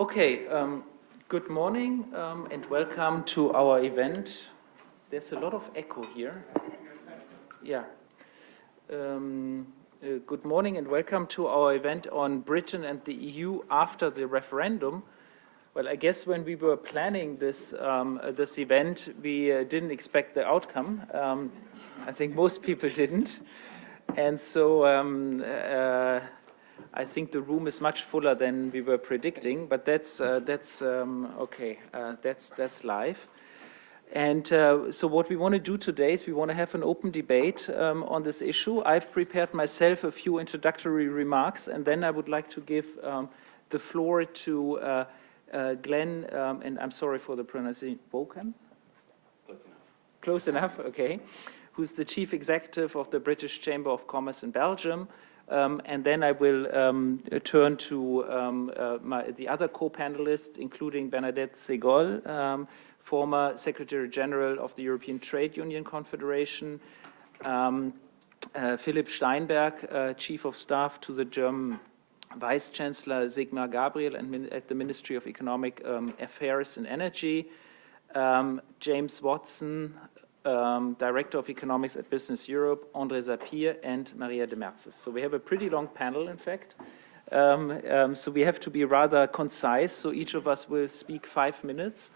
Okay, good morning and welcome to our event. There's a lot of echo here. Yeah. Good morning and welcome to our event on Britain and the EU after the referendum. Well, I guess when we were planning this event, we didn't expect the outcome. I think most people didn't. And so I think the room is much fuller than we were predicting, but that's okay. That's live. And so what we want to do today is we want to have an open debate on this issue. I've prepared myself a few introductory remarks, and then I would like to give the floor to Glenn, and I'm sorry for the pronunciation, Vaughan? Close enough. Close enough, okay. Who's the Chief Executive of the British Chamber of Commerce in Belgium. And then I will turn to the other co-panelists, including Bernadette Ségol, former Secretary General of the European Trade Union Confederation, Philipp Steinberg, Chief of Staff to the German Vice Chancellor Sigmar Gabriel at the Ministry of Economic Affairs and Energy, James Watson, Director of Economics at Business Europe, André Sapir, and Maria Demertzis. So we have a pretty long panel, in fact. So we have to be rather concise. So each of us will speak 5 minutes.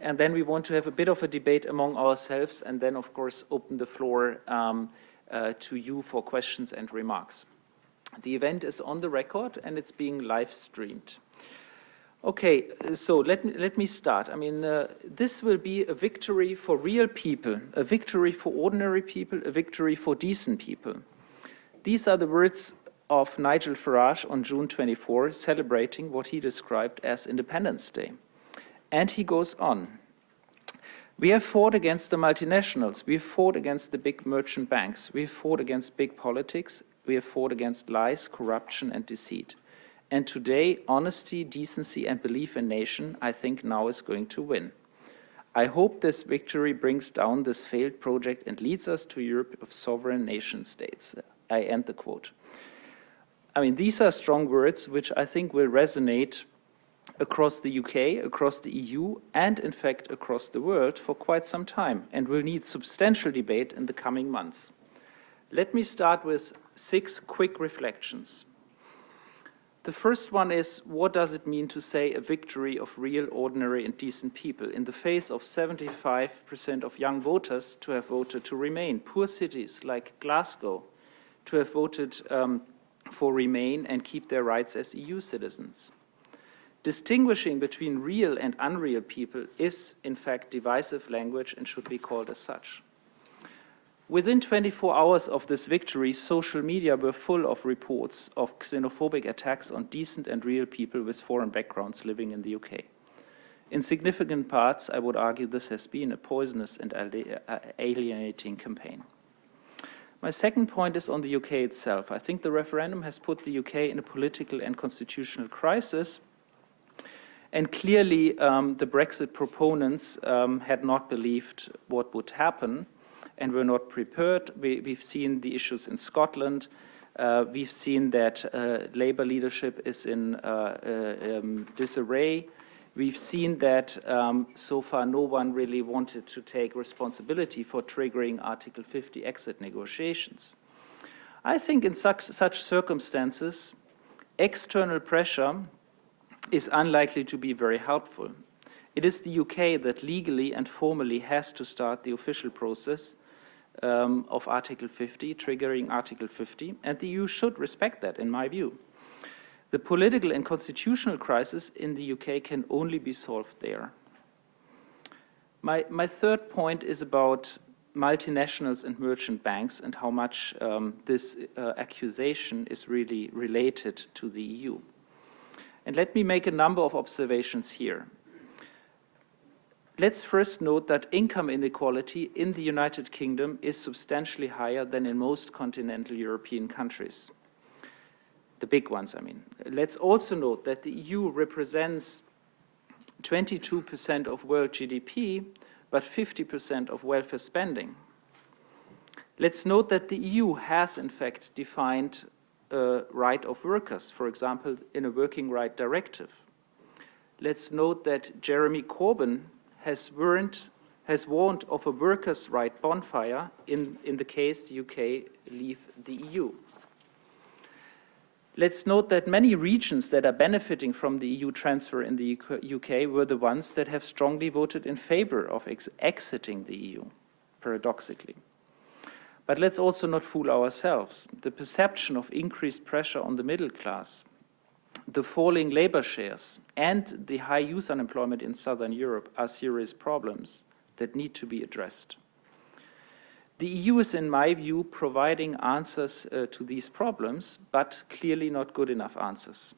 And then we want to have a bit of a debate among ourselves and then, of course, open the floor to you for questions and remarks. The event is on the record and it's being live streamed. Okay, so let me start. I mean, this will be a victory for real people, a victory for ordinary people, a victory for decent people. These are the words of Nigel Farage on June 24, celebrating what he described as Independence Day. And he goes on. We have fought against the multinationals. We have fought against the big merchant banks. We have fought against big politics. We have fought against lies, corruption, and deceit. And today, honesty, decency, and belief in nation, I think now is going to win. I hope this victory brings down this failed project and leads us to Europe of sovereign nation states. I end the quote. I mean, these are strong words which I think will resonate across the UK, across the EU, and in fact across the world for quite some time and will need substantial debate in the coming months. Let me start with 6 quick reflections. The first one is, what does it mean to say a victory of real, ordinary and decent people in the face of 75% of young voters to have voted to remain, poor cities like Glasgow to have voted for remain and keep their rights as EU citizens? Distinguishing between real and unreal people is, in fact, divisive language and should be called as such. Within 24 hours of this victory, social media were full of reports of xenophobic attacks on decent and real people with foreign backgrounds living in the UK. In significant parts, I would argue this has been a poisonous and alienating campaign. My second point is on the UK itself. I think the referendum has put the UK in a political and constitutional crisis. And clearly, the Brexit proponents had not believed what would happen and were not prepared. We've seen the issues in Scotland. We've seen that Labour leadership is in disarray. We've seen that so far no one really wanted to take responsibility for triggering Article 50 exit negotiations. I think in such circumstances, external pressure is unlikely to be very helpful. It is the UK that legally and formally has to start the official process of Article 50, triggering Article 50, and the EU should respect that, in my view. The political and constitutional crisis in the UK can only be solved there. My third point is about multinationals and merchant banks and how much this accusation is really related to the EU. And let me make a number of observations here. Let's first note that income inequality in the United Kingdom is substantially higher than in most continental European countries. The big ones, I mean. Let's also note that the EU represents 22% of world GDP, but 50% of welfare spending. Let's note that the EU has, in fact, defined right of workers, for example, in a working right directive. let's note that Jeremy Corbyn has warned of a workers' right bonfire in the case the UK leave the EU. Let's note that many regions that are benefiting from the EU transfer in the UK were the ones that have strongly voted in favor of exiting the EU, paradoxically. But let's also not fool ourselves. The perception of increased pressure on the middle class, the falling labor shares, and the high youth unemployment in Southern Europe are serious problems that need to be addressed. The EU is, in my view, providing answers to these problems, but clearly not good enough answers.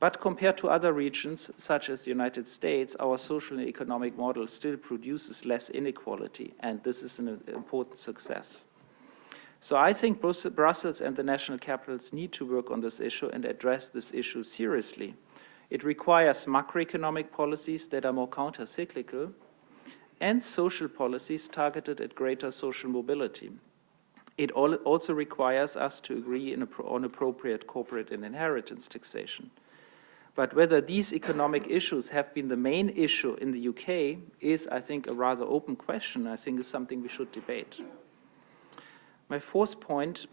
But compared to other regions, such as the United States, our social and economic model still produces less inequality, and this is an important success. So I think Brussels and the national capitals need to work on this issue and address this issue seriously. It requires macroeconomic policies that are more counter-cyclical and social policies targeted at greater social mobility. It also requires us to agree on appropriate corporate and inheritance taxation. But whether these economic issues have been the main issue in the UK is, I think, a rather open question. I think is something we should debate. My fourth point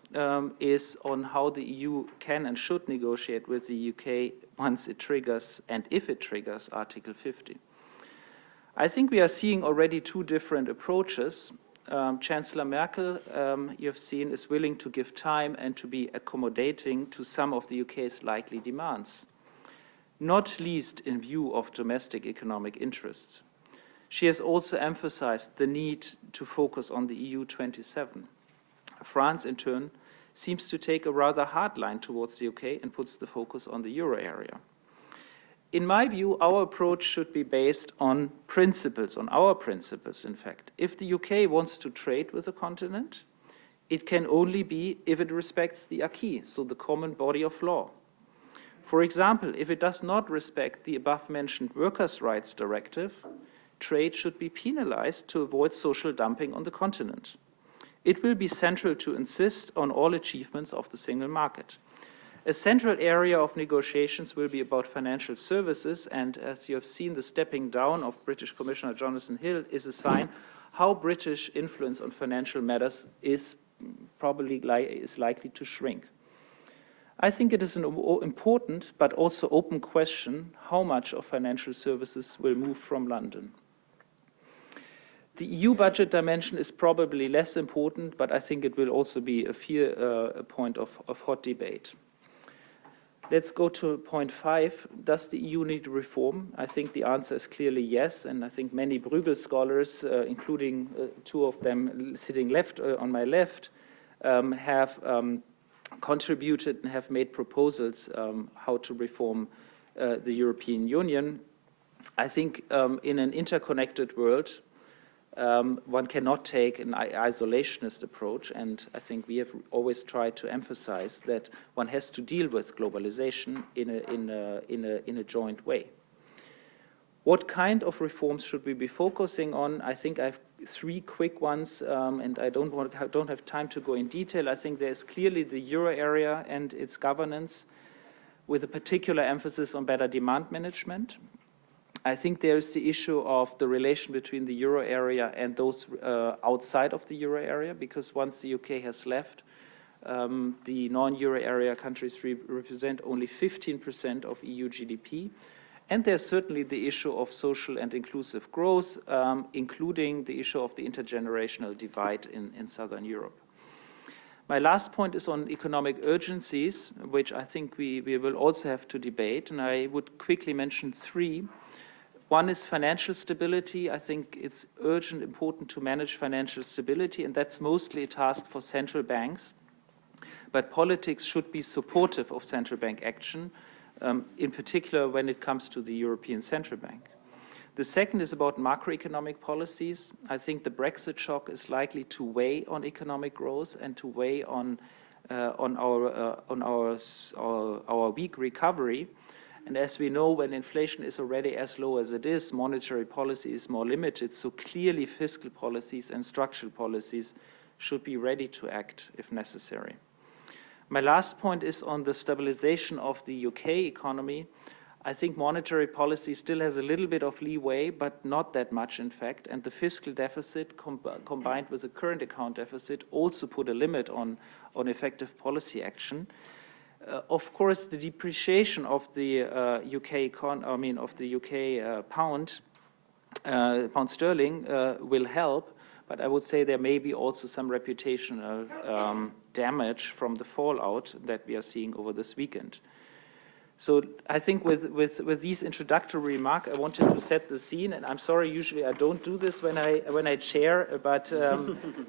is on how the EU can and should negotiate with the UK once it triggers, and if it triggers, Article 50. I think we are seeing already two different approaches. Chancellor Merkel, you have seen, is willing to give time and to be accommodating to some of the UK's likely demands, not least in view of domestic economic interests. She has also emphasized the need to focus on the EU 27. France, in turn, seems to take a rather hard line towards the UK and puts the focus on the euro area. In my view, our approach should be based on principles, on our principles, in fact. If the UK wants to trade with the continent, it can only be if it respects the acquis, so the common body of law. For example, if it does not respect the above-mentioned Workers' Rights Directive, trade should be penalized to avoid social dumping on the continent. It will be central to insist on all achievements of the single market. A central area of negotiations will be about financial services, and as you have seen, the stepping down of British Commissioner Jonathan Hill is a sign how British influence on financial matters is likely to shrink. I think it is an important but also open question how much of financial services will move from London. The EU budget dimension is probably less important, but I think it will also be a point of hot debate. Let's go to point 5. Does the EU need reform? I think the answer is clearly yes, and I think many Bruegel scholars, including two of them sitting on my left, have contributed and have made proposals how to reform the European Union. I think in an interconnected world, one cannot take an isolationist approach, and I think we have always tried to emphasize that one has to deal with globalization in a joint way. What kind of reforms should we be focusing on? I think I have 3 quick ones, and I don't have time to go in detail. I think there is clearly the euro area and its governance, with a particular emphasis on better demand management. I think there is the issue of the relation between the euro area and those outside of the euro area, because once the UK has left, the non-euro area countries represent only 15% of EU GDP. And there's certainly the issue of social and inclusive growth, including the issue of the intergenerational divide in Southern Europe. My last point is on economic urgencies, which I think we will also have to debate, and I would quickly mention 3. One is financial stability. I think it's urgent, important to manage financial stability, and that's mostly a task for central banks. But politics should be supportive of central bank action, in particular when it comes to the European Central Bank. The second is about macroeconomic policies. I think the Brexit shock is likely to weigh on economic growth and to weigh on our weak recovery. And as we know, when inflation is already as low as it is, monetary policy is more limited. So clearly fiscal policies and structural policies should be ready to act if necessary. My last point is on the stabilization of the UK economy. I think monetary policy still has a little bit of leeway, but not that much, in fact. And the fiscal deficit combined with the current account deficit also put a limit on effective policy action. Of course, the depreciation of the UK pound sterling will help, but I would say there may be also some reputational damage from the fallout that we are seeing over this weekend. So I think with these introductory remarks, I wanted to set the scene, and I'm sorry, usually I don't do this when I chair, but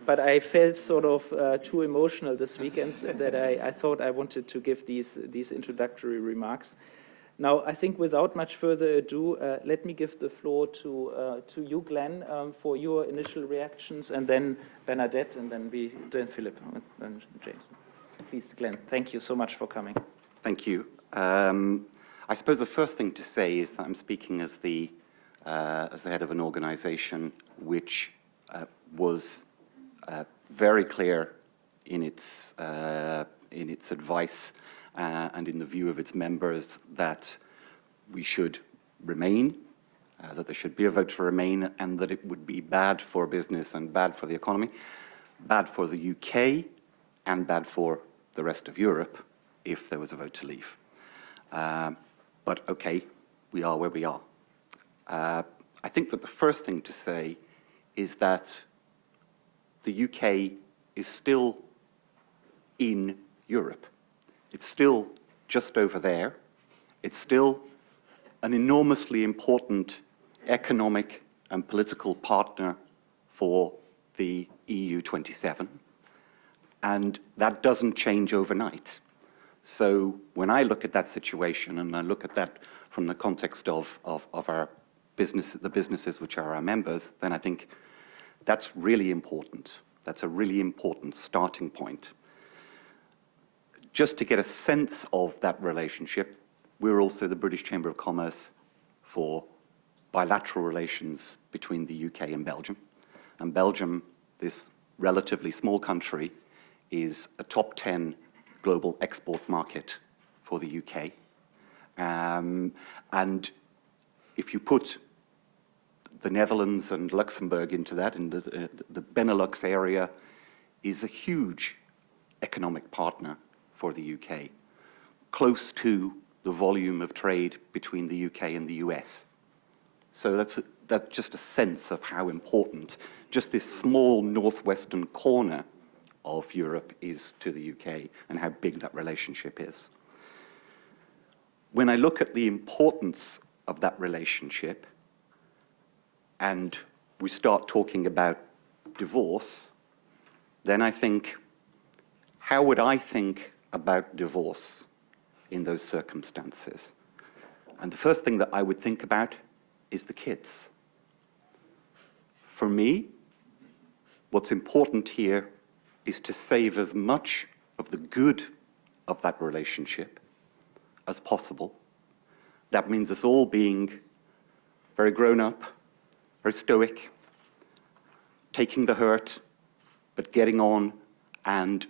but I felt sort of too emotional this weekend that I thought I wanted to give these introductory remarks. Now, I think without much further ado, let me give the floor to you, Glenn, for your initial reactions, and then Bernadette, and then Philipp, and James. Please, Glenn, thank you so much for coming. Thank you. I suppose the first thing to say is that I'm speaking as the head of an organization which was very clear in its advice and in the view of its members that we should remain, that there should be a vote to remain, and that it would be bad for business and bad for the economy, bad for the UK, and bad for the rest of Europe if there was a vote to leave. But okay, we are where we are. I think that the first thing to say is that the UK is still in Europe. It's still just over there. It's still an enormously important economic and political partner for the EU 27. And that doesn't change overnight. So when I look at that situation, and I look at that from the context of our business, the businesses which are our members, then I think that's really important. That's a really important starting point. Just to get a sense of that relationship, we're also the British Chamber of Commerce for bilateral relations between the UK and Belgium. And Belgium, this relatively small country, is a top 10 global export market for the UK. And if you put the Netherlands and Luxembourg into that, and the Benelux area is a huge economic partner for the UK, close to the volume of trade between the UK and the US. So that's just a sense of how important just this small northwestern corner of Europe is to the UK and how big that relationship is. When I look at the importance of that relationship and we start talking about divorce, then I think, how would I think about divorce in those circumstances? And the first thing that I would think about is the kids. For me, what's important here is to save as much of the good of that relationship as possible. That means us all being very grown up, very stoic, taking the hurt, but getting on and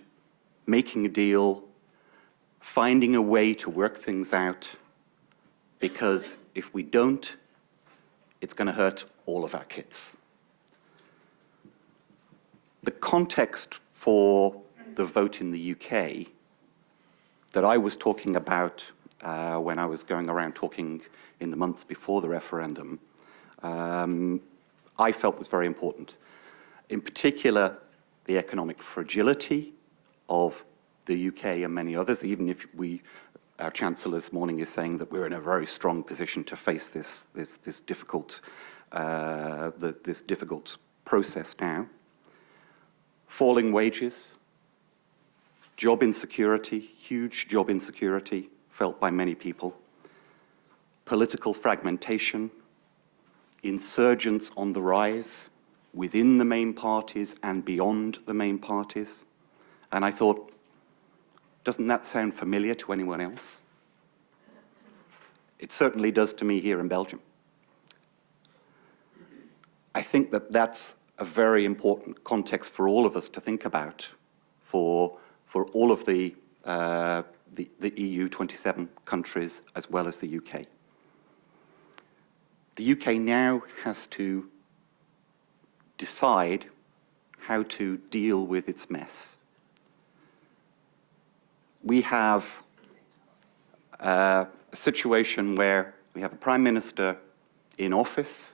making a deal, finding a way to work things out, because if we don't, it's going to hurt all of our kids. The context for the vote in the UK that I was talking about when I was going around talking in the months before the referendum, I felt was very important. In particular, the economic fragility of the UK and many others, even if our Chancellor this morning is saying that we're in a very strong position to face this difficult process now. Falling wages, job insecurity, huge job insecurity felt by many people, political fragmentation, insurgents on the rise within the main parties and beyond the main parties. And I thought, doesn't that sound familiar to anyone else? It certainly does to me here in Belgium. I think that that's a very important context for all of us to think about for all of the EU 27 countries as well as the UK. The UK now has to decide how to deal with its mess. We have a situation where we have a Prime Minister in office,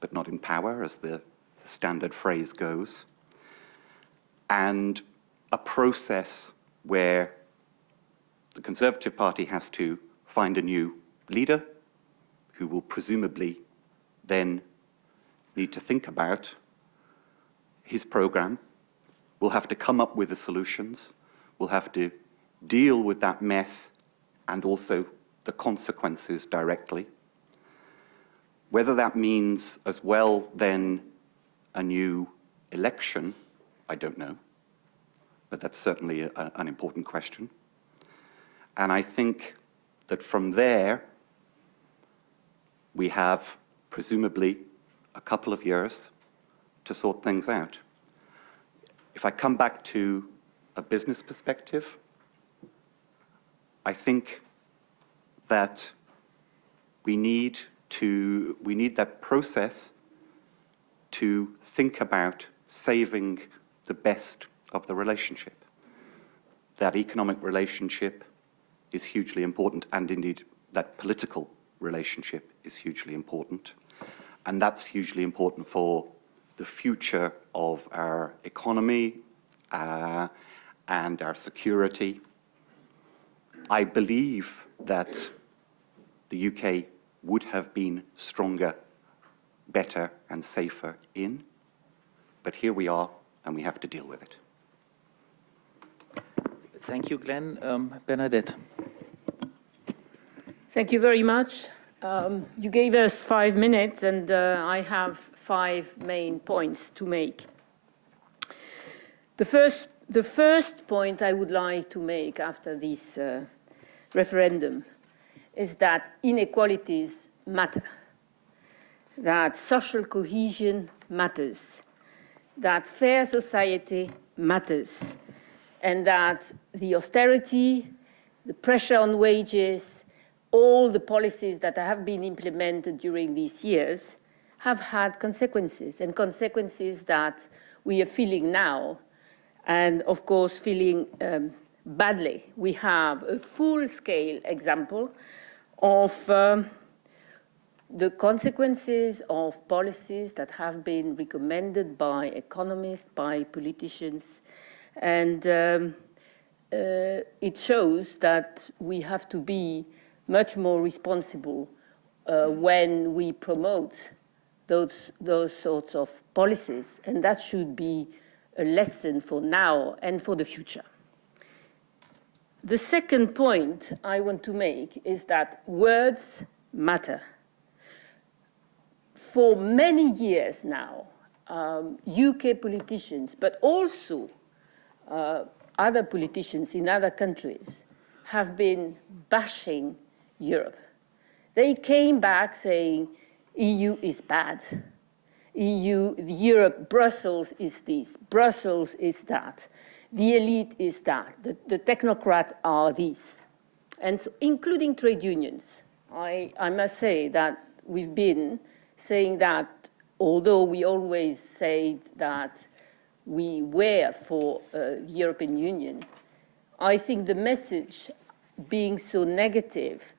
but not in power, as the standard phrase goes, and a process where the Conservative Party has to find a new leader who will presumably then need to think about his program, will have to come up with the solutions, will have to deal with that mess and also the consequences directly. Whether that means as well then a new election, I don't know, but that's certainly an important question. And I think that from there, we have presumably a couple of years to sort things out. If I come back to a business perspective, I think that we need that process to think about saving the best of the relationship. That economic relationship is hugely important, and indeed that political relationship is hugely important. And that's hugely important for the future of our economy and our security. I believe that the UK would have been stronger, better and safer in, but here we are and we have to deal with it. Thank you, Glenn. Bernadette. Thank you very much. You gave us 5 minutes, and I have 5 main points to make. The first point I would like to make after this referendum is that inequalities matter, that social cohesion matters, that fair society matters, and that the austerity, the pressure on wages, all the policies that have been implemented during these years have had consequences, and consequences that we are feeling now, and of course feeling badly. We have a full-scale example of the consequences of policies that have been recommended by economists, by politicians, and it shows that we have to be much more responsible when we promote those sorts of policies, and that should be a lesson for now and for the future. The second point I want to make is that words matter. For many years now, UK politicians, but also other politicians in other countries, have been bashing Europe. They came back saying, EU is bad. Europe, Brussels is this, Brussels is that. The elite is that, the technocrats are these. And so, including trade unions. I must say that we've been saying that, although we always said that we were for the European Union, I think the message being so negative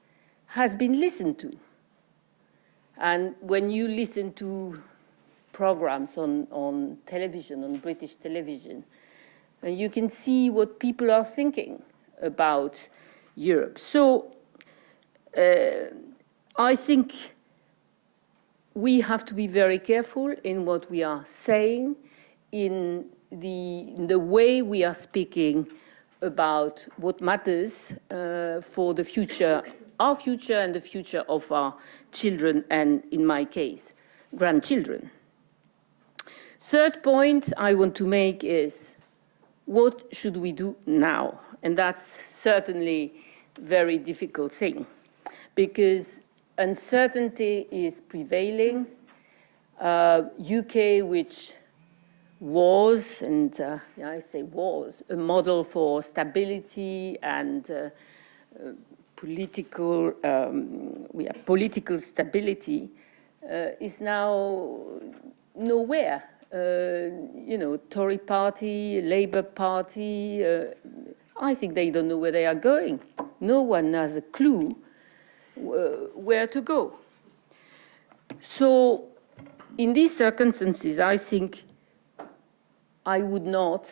has been listened to. And when you listen to programs on television, on British television, you can see what people are thinking about Europe. So I think we have to be very careful in what we are saying, in the way we are speaking about what matters for the future, our future and the future of our children, and in my case, grandchildren. Third point I want to make is, what should we do now? And that's certainly a very difficult thing, because uncertainty is prevailing. UK, which was, and I say was, a model for stability and political stability, is now nowhere. Tory party, Labour Party, I think they don't know where they are going. No one has a clue where to go. So in these circumstances, I think I would not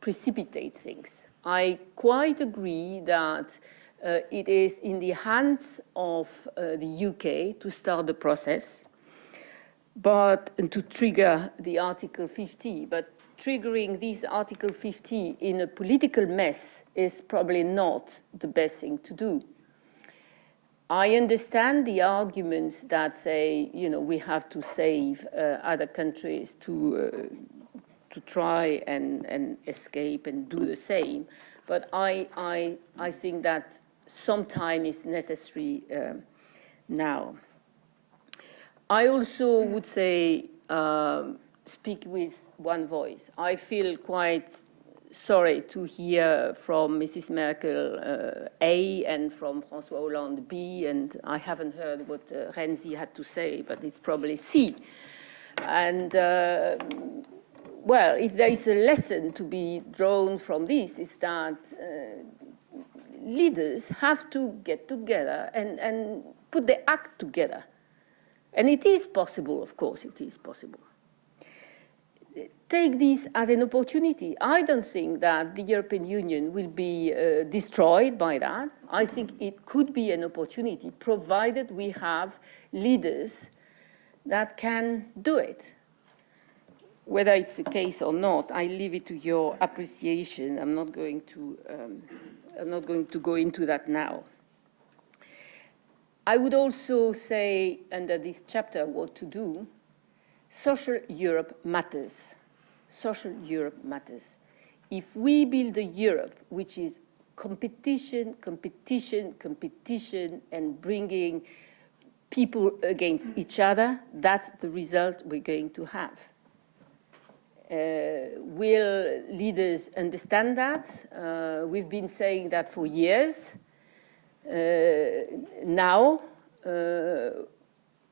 precipitate things. I quite agree that it is in the hands of the UK to start the process, and to trigger the Article 50. But triggering this Article 50 in a political mess is probably not the best thing to do. I understand the arguments that say, we have to save other countries to try and escape and do the same. But I think that some time is necessary now. I also would say, speak with one voice. I feel quite sorry to hear from Mrs. Merkel A and from François Hollande B, and I haven't heard what Renzi had to say, but it's probably C. And well, if there is a lesson to be drawn from this, is that leaders have to get together and put the act together. And it is possible, of course, it is possible. Take this as an opportunity. I don't think that the European Union will be destroyed by that. I think it could be an opportunity, provided we have leaders that can do it. Whether it's the case or not, I leave it to your appreciation. I'm not going to go into that now. I would also say, under this chapter, what to do. Social Europe matters. Social Europe matters. If we build a Europe which is competition, competition, competition, and bringing people against each other, that's the result we're going to have. Will leaders understand that? We've been saying that for years. Now,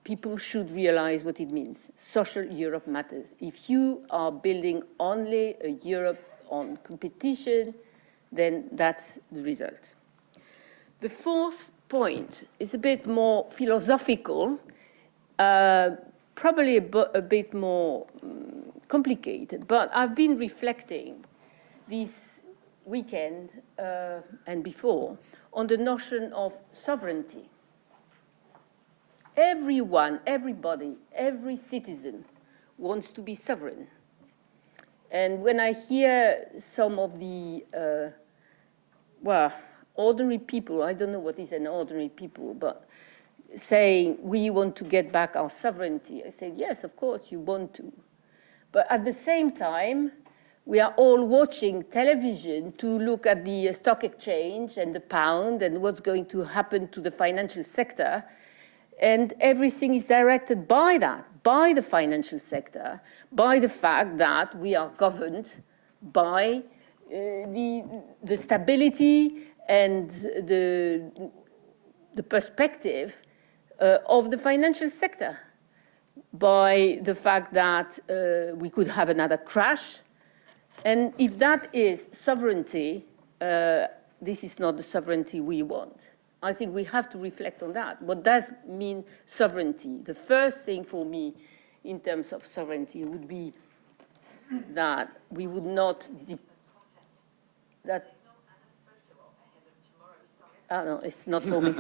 people should realize what it means. Social Europe matters. If you are building only a Europe on competition, then that's the result. The fourth point is a bit more philosophical, probably a bit more complicated, but I've been reflecting this weekend and before on the notion of sovereignty. Everyone, everybody, every citizen wants to be sovereign. And when I hear some of the, ordinary people, I don't know what is an ordinary people, but saying we want to get back our sovereignty, I say, yes, of course, you want to. But at the same time, we are all watching television to look at the stock exchange and the pound and what's going to happen to the financial sector. And everything is directed by that, by the financial sector, by the fact that we are governed by the stability and the perspective of the financial sector, by the fact that we could have another crash. And if that is sovereignty, this is not the sovereignty we want. I think we have to reflect on that. What does mean sovereignty? The first thing for me in terms of sovereignty would be that we would not... no, it's not for me.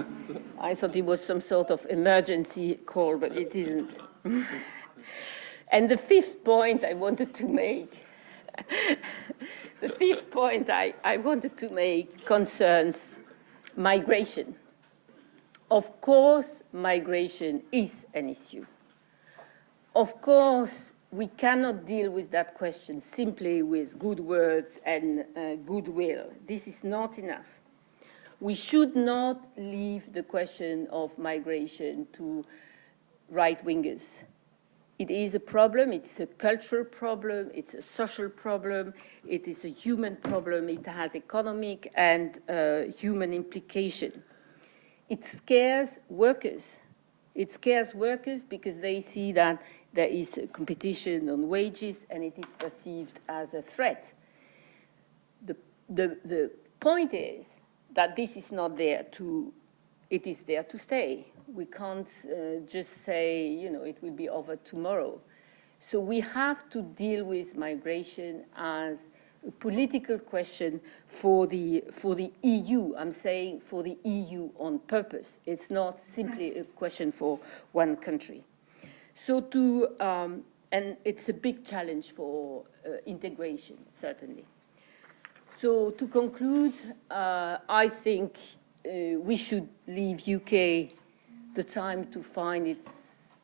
I thought it was some sort of emergency call, but it isn't. And the fifth point I wanted to make, concerns migration. Of course, migration is an issue. Of course, we cannot deal with that question simply with good words and goodwill. This is not enough. We should not leave the question of migration to right-wingers. It is a problem, it's a cultural problem, it's a social problem, it is a human problem, it has economic and human implication. It scares workers. It scares workers because they see that there is a competition on wages and it is perceived as a threat. The point is that this is not there to, it is there to stay. We can't just say, you know, it will be over tomorrow. So we have to deal with migration as a political question for the EU. I'm saying for the EU on purpose. It's not simply a question for one country. So and it's a big challenge for integration, certainly. So to conclude, I think we should leave UK the time to find its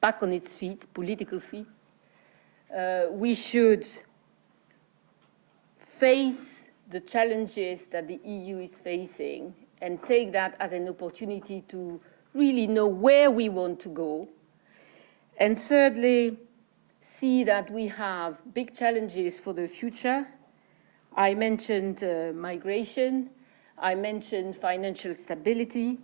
back on its feet, political feet. We should face the challenges that the EU is facing and take that as an opportunity to really know where we want to go. And thirdly, see that we have big challenges for the future. I mentioned migration. I mentioned financial stability.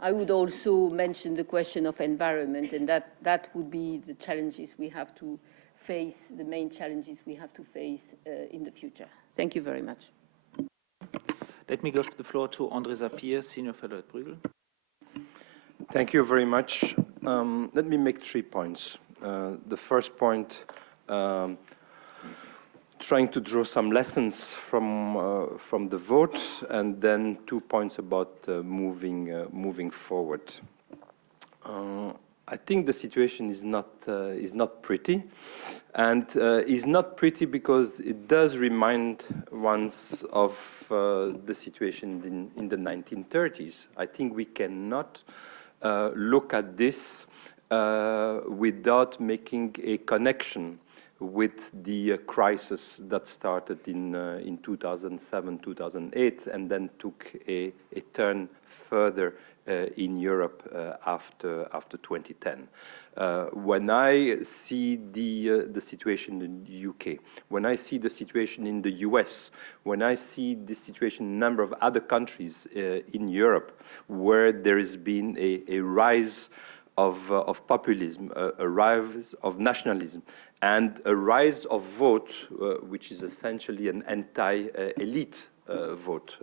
I would also mention the question of environment, and that would be the challenges we have to face, the main challenges we have to face in the future. Thank you very much. Let me give the floor to André Sapir, Senior Fellow at Bruegel. Thank you very much. Let me make 3 points. The first point, trying to draw some lessons from the vote, and then 2 points about moving forward. I think the situation is not pretty, and is not pretty because it does remind one of the situation in the 1930s. I think we cannot look at this without making a connection with the crisis that started in 2007, 2008, and then took a turn further in Europe after 2010. When I see the situation in the UK, when I see the situation in the US, when I see the situation in a number of other countries in Europe, where there has been a rise of populism, a rise of nationalism, and a rise of vote, which is essentially an anti-elite vote.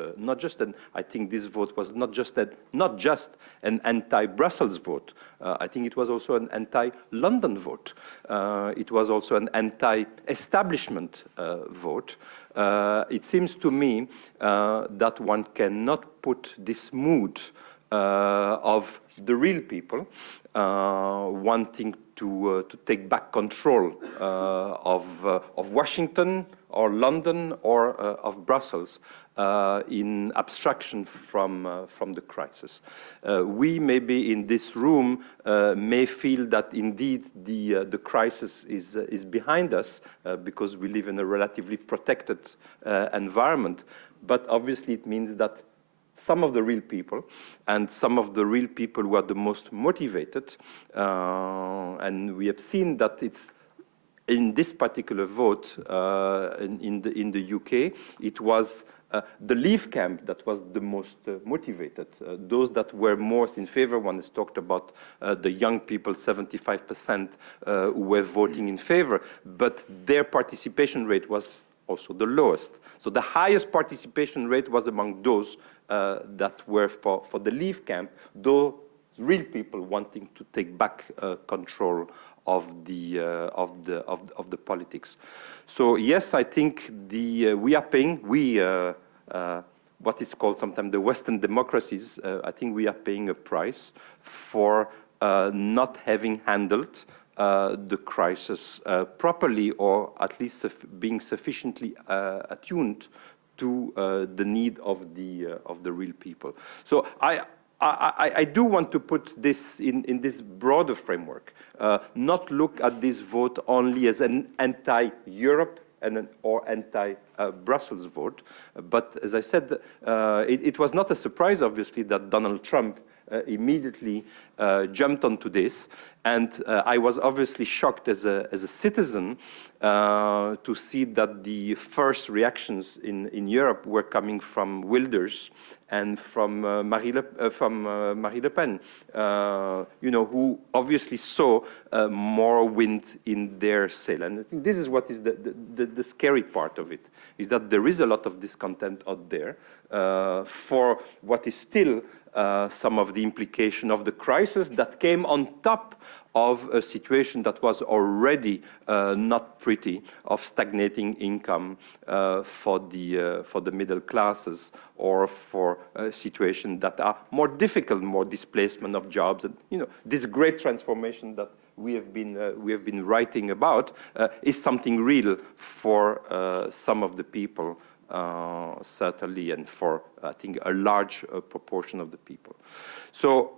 I think this vote was not just an anti-Brussels vote. I think it was also an anti-London vote. It was also an anti-establishment vote. It seems to me that one cannot put this mood of the real people wanting to take back control of Washington or London or of Brussels in abstraction from the crisis. We maybe in this room may feel that indeed the crisis is behind us because we live in a relatively protected environment, but obviously it means that some of the real people, and some of the real people who are the most motivated, and we have seen that it's in this particular vote in the UK, it was the Leave camp that was the most motivated. Those that were most in favor, one has talked about the young people, 75% who were voting in favor, but their participation rate was also the lowest. So the highest participation rate was among those that were for the Leave camp, those real people wanting to take back control of the politics. So yes, I think we are paying what is called sometimes the Western democracies. I think we are paying a price for not having handled the crisis properly, or at least being sufficiently attuned to the need of the real people. So I do want to put this in this broader framework, not look at this vote only as an anti-Europe or anti-Brussels vote, but as I said, it was not a surprise, obviously, that Donald Trump immediately jumped onto this. And I was obviously shocked as a citizen to see that the first reactions in Europe were coming from Wilders and from Marie Le Pen, who obviously saw more wind in their sail. And I think this is what is the scary part of it, is that there is a lot of discontent out there for what is still some of the implication of the crisis that came on top of a situation that was already not pretty, of stagnating income for the middle classes, or for a situation that are more difficult, more displacement of jobs, and this great transformation that we have been writing about is something real for some of the people, certainly, and for I think a large proportion of the people. So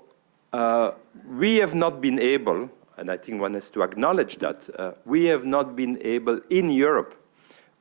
we have not been able, and I think one has to acknowledge that, we have not been able in Europe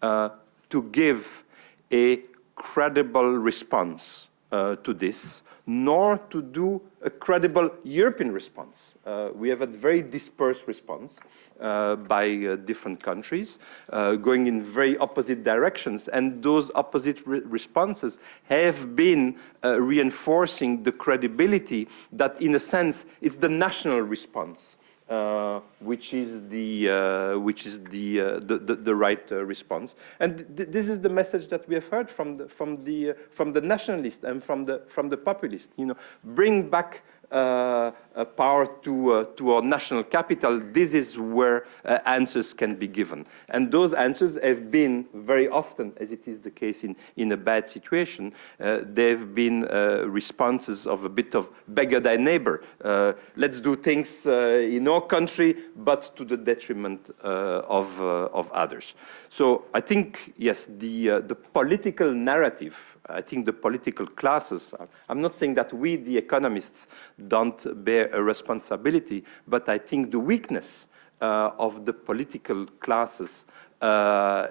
to give a credible response to this, nor to do a credible European response. We have a very dispersed response by different countries, going in very opposite directions, and those opposite responses have been reinforcing the credibility that, in a sense, it's the national response which is the right response. And this is the message that we have heard from the nationalists and from the populists. Bring back power to our national capital. This is where answers can be given. And those answers have been very often, as it is the case in a bad situation, they've been responses of a bit of beggar thy neighbor. Let's do things in our country, but to the detriment of others. So I think, yes, the political narrative, I think the political classes, I'm not saying that we, the economists, don't bear a responsibility, but I think the weakness of the political classes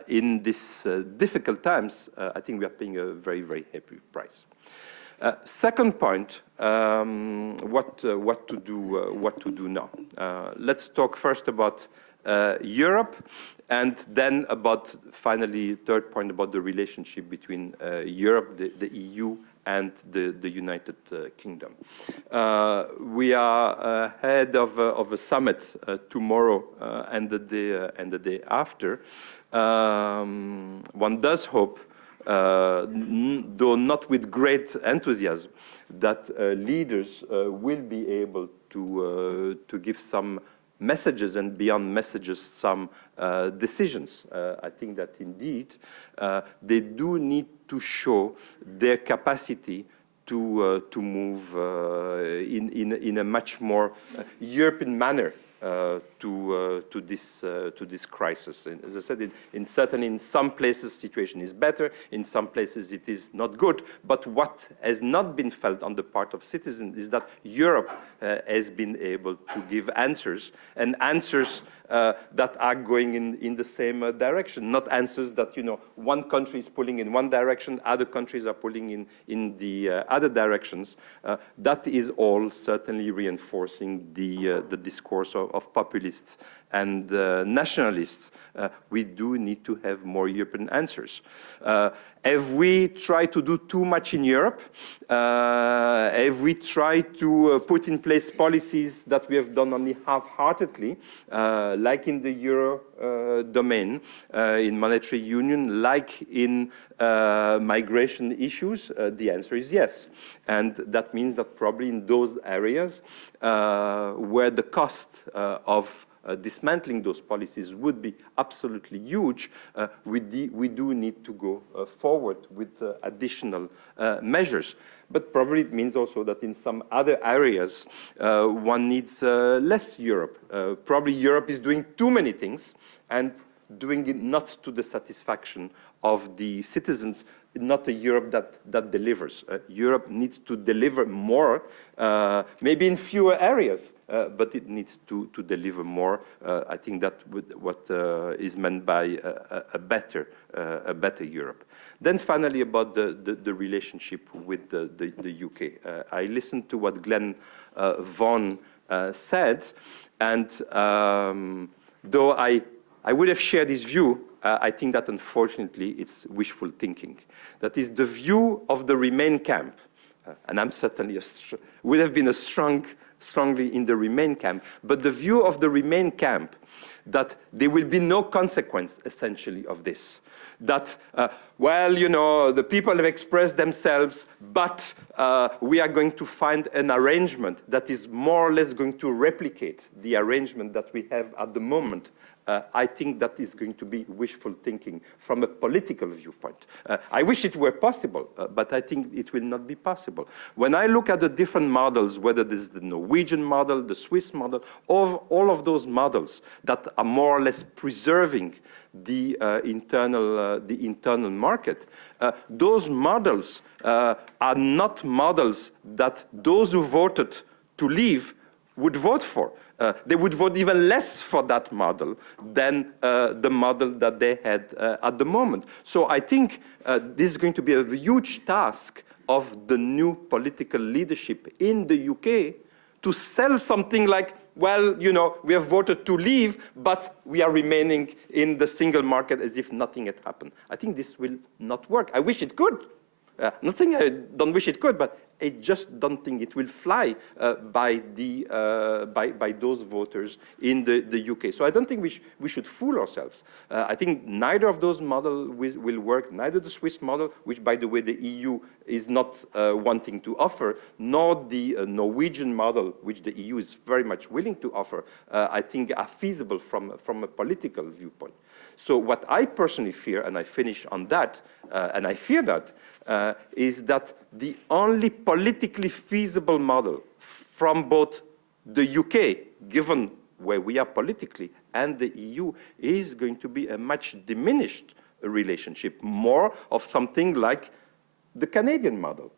in these difficult times, I think we are paying a very, very heavy price. Second point, what to do now. Let's talk first about Europe, and then about, finally, third point, about the relationship between Europe, the EU, and the United Kingdom. We are ahead of a summit tomorrow and the day after. One does hope, though not with great enthusiasm, that leaders will be able to give some messages, and beyond messages, some decisions. I think that indeed they do need to show their capacity to move in a much more European manner to this crisis. And as I said, certainly in some places the situation is better, in some places it is not good. But what has not been felt on the part of citizens is that Europe has been able to give answers, and answers that are going in the same direction, not answers that one country is pulling in one direction, other countries are pulling in the other directions. That is all certainly reinforcing the discourse of populists and nationalists. We do need to have more European answers. Have we tried to do too much in Europe? Have we tried to put in place policies that we have done only half-heartedly, like in the euro domain, in monetary union, like in migration issues? The answer is yes. And that means that probably in those areas where the cost of dismantling those policies would be absolutely huge, we do need to go forward with additional measures. But probably it means also that in some other areas one needs less Europe. Probably Europe is doing too many things, and doing it not to the satisfaction of the citizens, not a Europe that delivers. Europe needs to deliver more, maybe in fewer areas, but it needs to deliver more. I think that what is meant by a better Europe. Then finally about the relationship with the UK. I listened to what Glenn Vaughan said, and though I would have shared his view, I think that unfortunately it's wishful thinking. That is the view of the Remain camp, and I'm certainly would have been strongly in the Remain camp, but the view of the Remain camp that there will be no consequence, essentially, of this. That, well, you know, the people have expressed themselves, but we are going to find an arrangement that is more or less going to replicate the arrangement that we have at the moment. I think that is going to be wishful thinking from a political viewpoint. I wish it were possible, but I think it will not be possible. When I look at the different models, whether this is the Norwegian model, the Swiss model, all of those models that are more or less preserving the internal market, those models are not models that those who voted to leave would vote for. They would vote even less for that model than the model that they had at the moment. So I think this is going to be a huge task of the new political leadership in the UK to sell something like, well, you know, we have voted to leave, but we are remaining in the single market as if nothing had happened. I think this will not work. I wish it could. Not saying I don't wish it could, but I just don't think it will fly by those voters in the UK. So I don't think we should fool ourselves. I think neither of those models will work, neither the Swiss model, which, by the way, the EU is not wanting to offer, nor the Norwegian model, which the EU is very much willing to offer, I think are feasible from a political viewpoint. So what I personally fear, and I finish on that, and I fear that, is that the only politically feasible model from both the UK, given where we are politically, and the EU, is going to be a much diminished relationship, more of something like the Canadian model.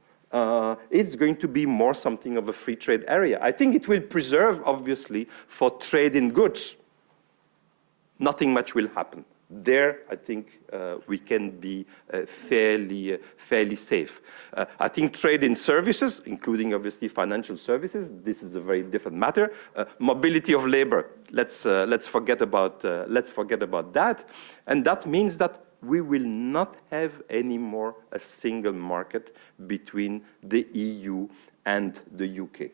It's going to be more something of a free trade area. I think it will preserve, obviously, for trade in goods. Nothing much will happen. There, I think we can be fairly safe. I think trade in services, including obviously financial services, this is a very different matter. Mobility of labor, let's forget about that, and that means that we will not have anymore a single market between the EU and the UK.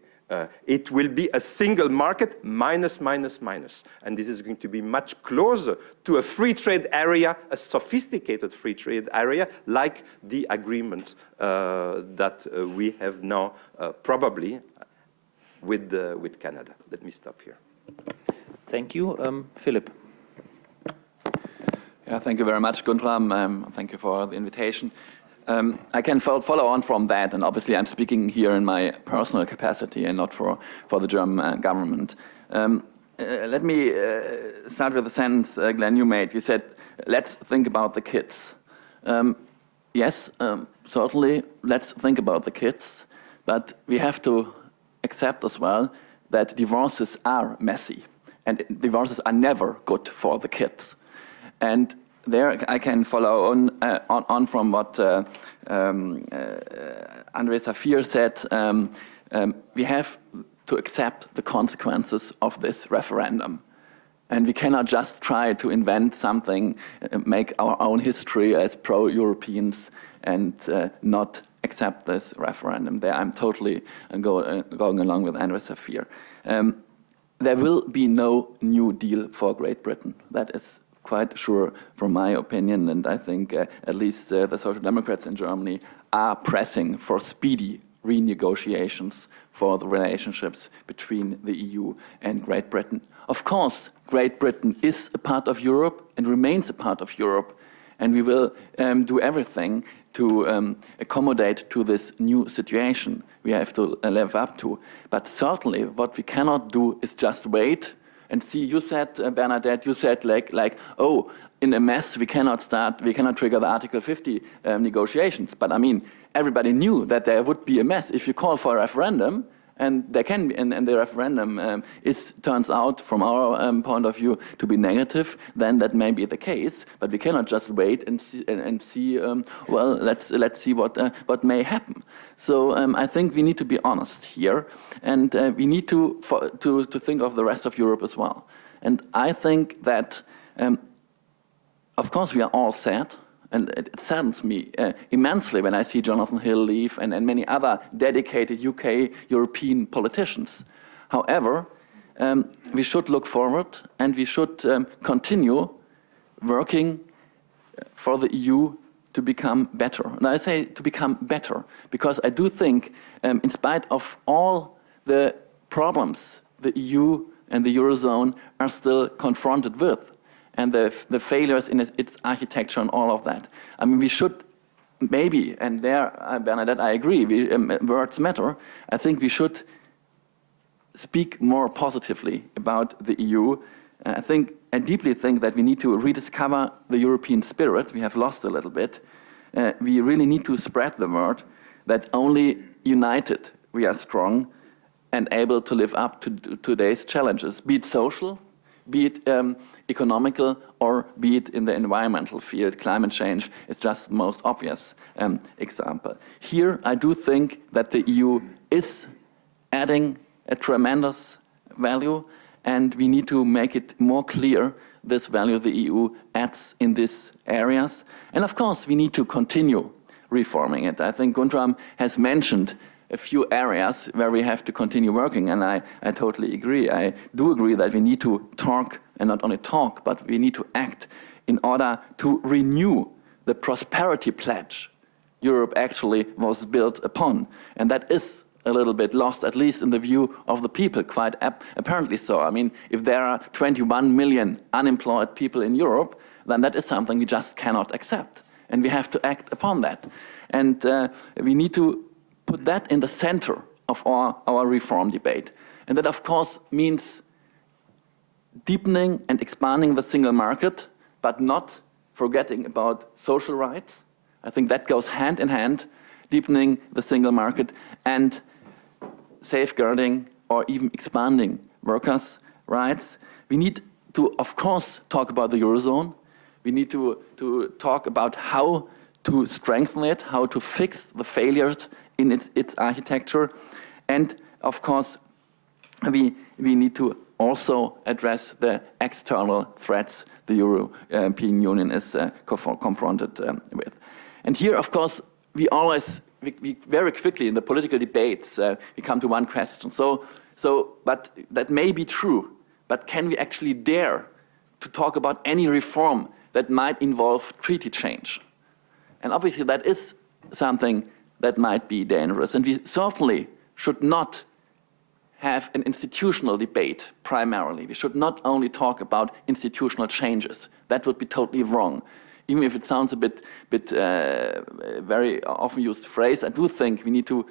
It will be a single market, minus. And this is going to be much closer to a free trade area, a sophisticated free trade area, like the agreement that we have now, probably, with Canada. Let me stop here. Thank you. Philipp. Yeah, thank you very much, Guntram. Thank you for the invitation. I can follow on from that, and obviously I'm speaking here in my personal capacity and not for the German government. Let me start with the sentence, Glenn, you made. You said, let's think about the kids. Yes, certainly, let's think about the kids, but we have to accept as well that divorces are messy, and divorces are never good for the kids. And there I can follow on from what André Sapir said. We have to accept the consequences of this referendum. And we cannot just try to invent something, make our own history as pro-Europeans and not accept this referendum. There I'm totally going along with André Sapir. There will be no New Deal for Great Britain. That is quite sure from my opinion, and I think at least the Social Democrats in Germany are pressing for speedy renegotiations for the relationships between the EU and Great Britain. Of course, Great Britain is a part of Europe and remains a part of Europe, and we will do everything to accommodate to this new situation we have to live up to. But certainly what we cannot do is just wait And see, you said, Bernadette, you said like, oh, in a mess, we cannot trigger the Article 50 negotiations. But I mean, everybody knew that there would be a mess if you call for a referendum. And there can be, and the referendum turns out, from our point of view, to be negative. Then that may be the case, but we cannot just wait and see. Well, let's see what may happen. So I think we need to be honest here, and we need to think of the rest of Europe as well. And I think that, of course, we are all sad. And it saddens me immensely when I see Jonathan Hill leave and many other dedicated UK European politicians. However, we should look forward and we should continue working for the EU to become better. And I say to become better because I do think, in spite of all the problems the EU and the Eurozone are still confronted with, and the failures in its architecture and all of that. I mean, we should maybe, and there, Bernadette, I agree, words matter. I think we should speak more positively about the EU. I deeply think that we need to rediscover the European spirit. We have lost a little bit. We really need to spread the word that only united we are strong and able to live up to today's challenges, be it social, be it economical, or be it in the environmental field. Climate change is just the most obvious example. Here, I do think that the EU is adding a tremendous value, and we need to make it more clear this value the EU adds in these areas. And of course, we need to continue reforming it. I think Guntram has mentioned a few areas where we have to continue working, and I totally agree. I do agree that we need to talk, and not only talk, but we need to act in order to renew the prosperity pledge Europe actually was built upon. And that is a little bit lost, at least in the view of the people, quite apparently so. I mean, if there are 21 million unemployed people in Europe, then that is something we just cannot accept. And we have to act upon that. And we need to put that in the center of our reform debate. And that, of course, means deepening and expanding the single market, but not forgetting about social rights. I think that goes hand in hand, deepening the single market and safeguarding or even expanding workers' rights. We need to, of course, talk about the Eurozone. We need to talk about how to strengthen it, how to fix the failures in its architecture. And, of course, we need to also address the external threats the European Union is confronted with. And here, of course, we very quickly in the political debates, we come to one question. But that may be true, but can we actually dare to talk about any reform that might involve treaty change? And obviously that is something that might be dangerous. And we certainly should not have an institutional debate primarily. We should not only talk about institutional changes. That would be totally wrong. Even if it sounds a bit very often used phrase, I do think we need to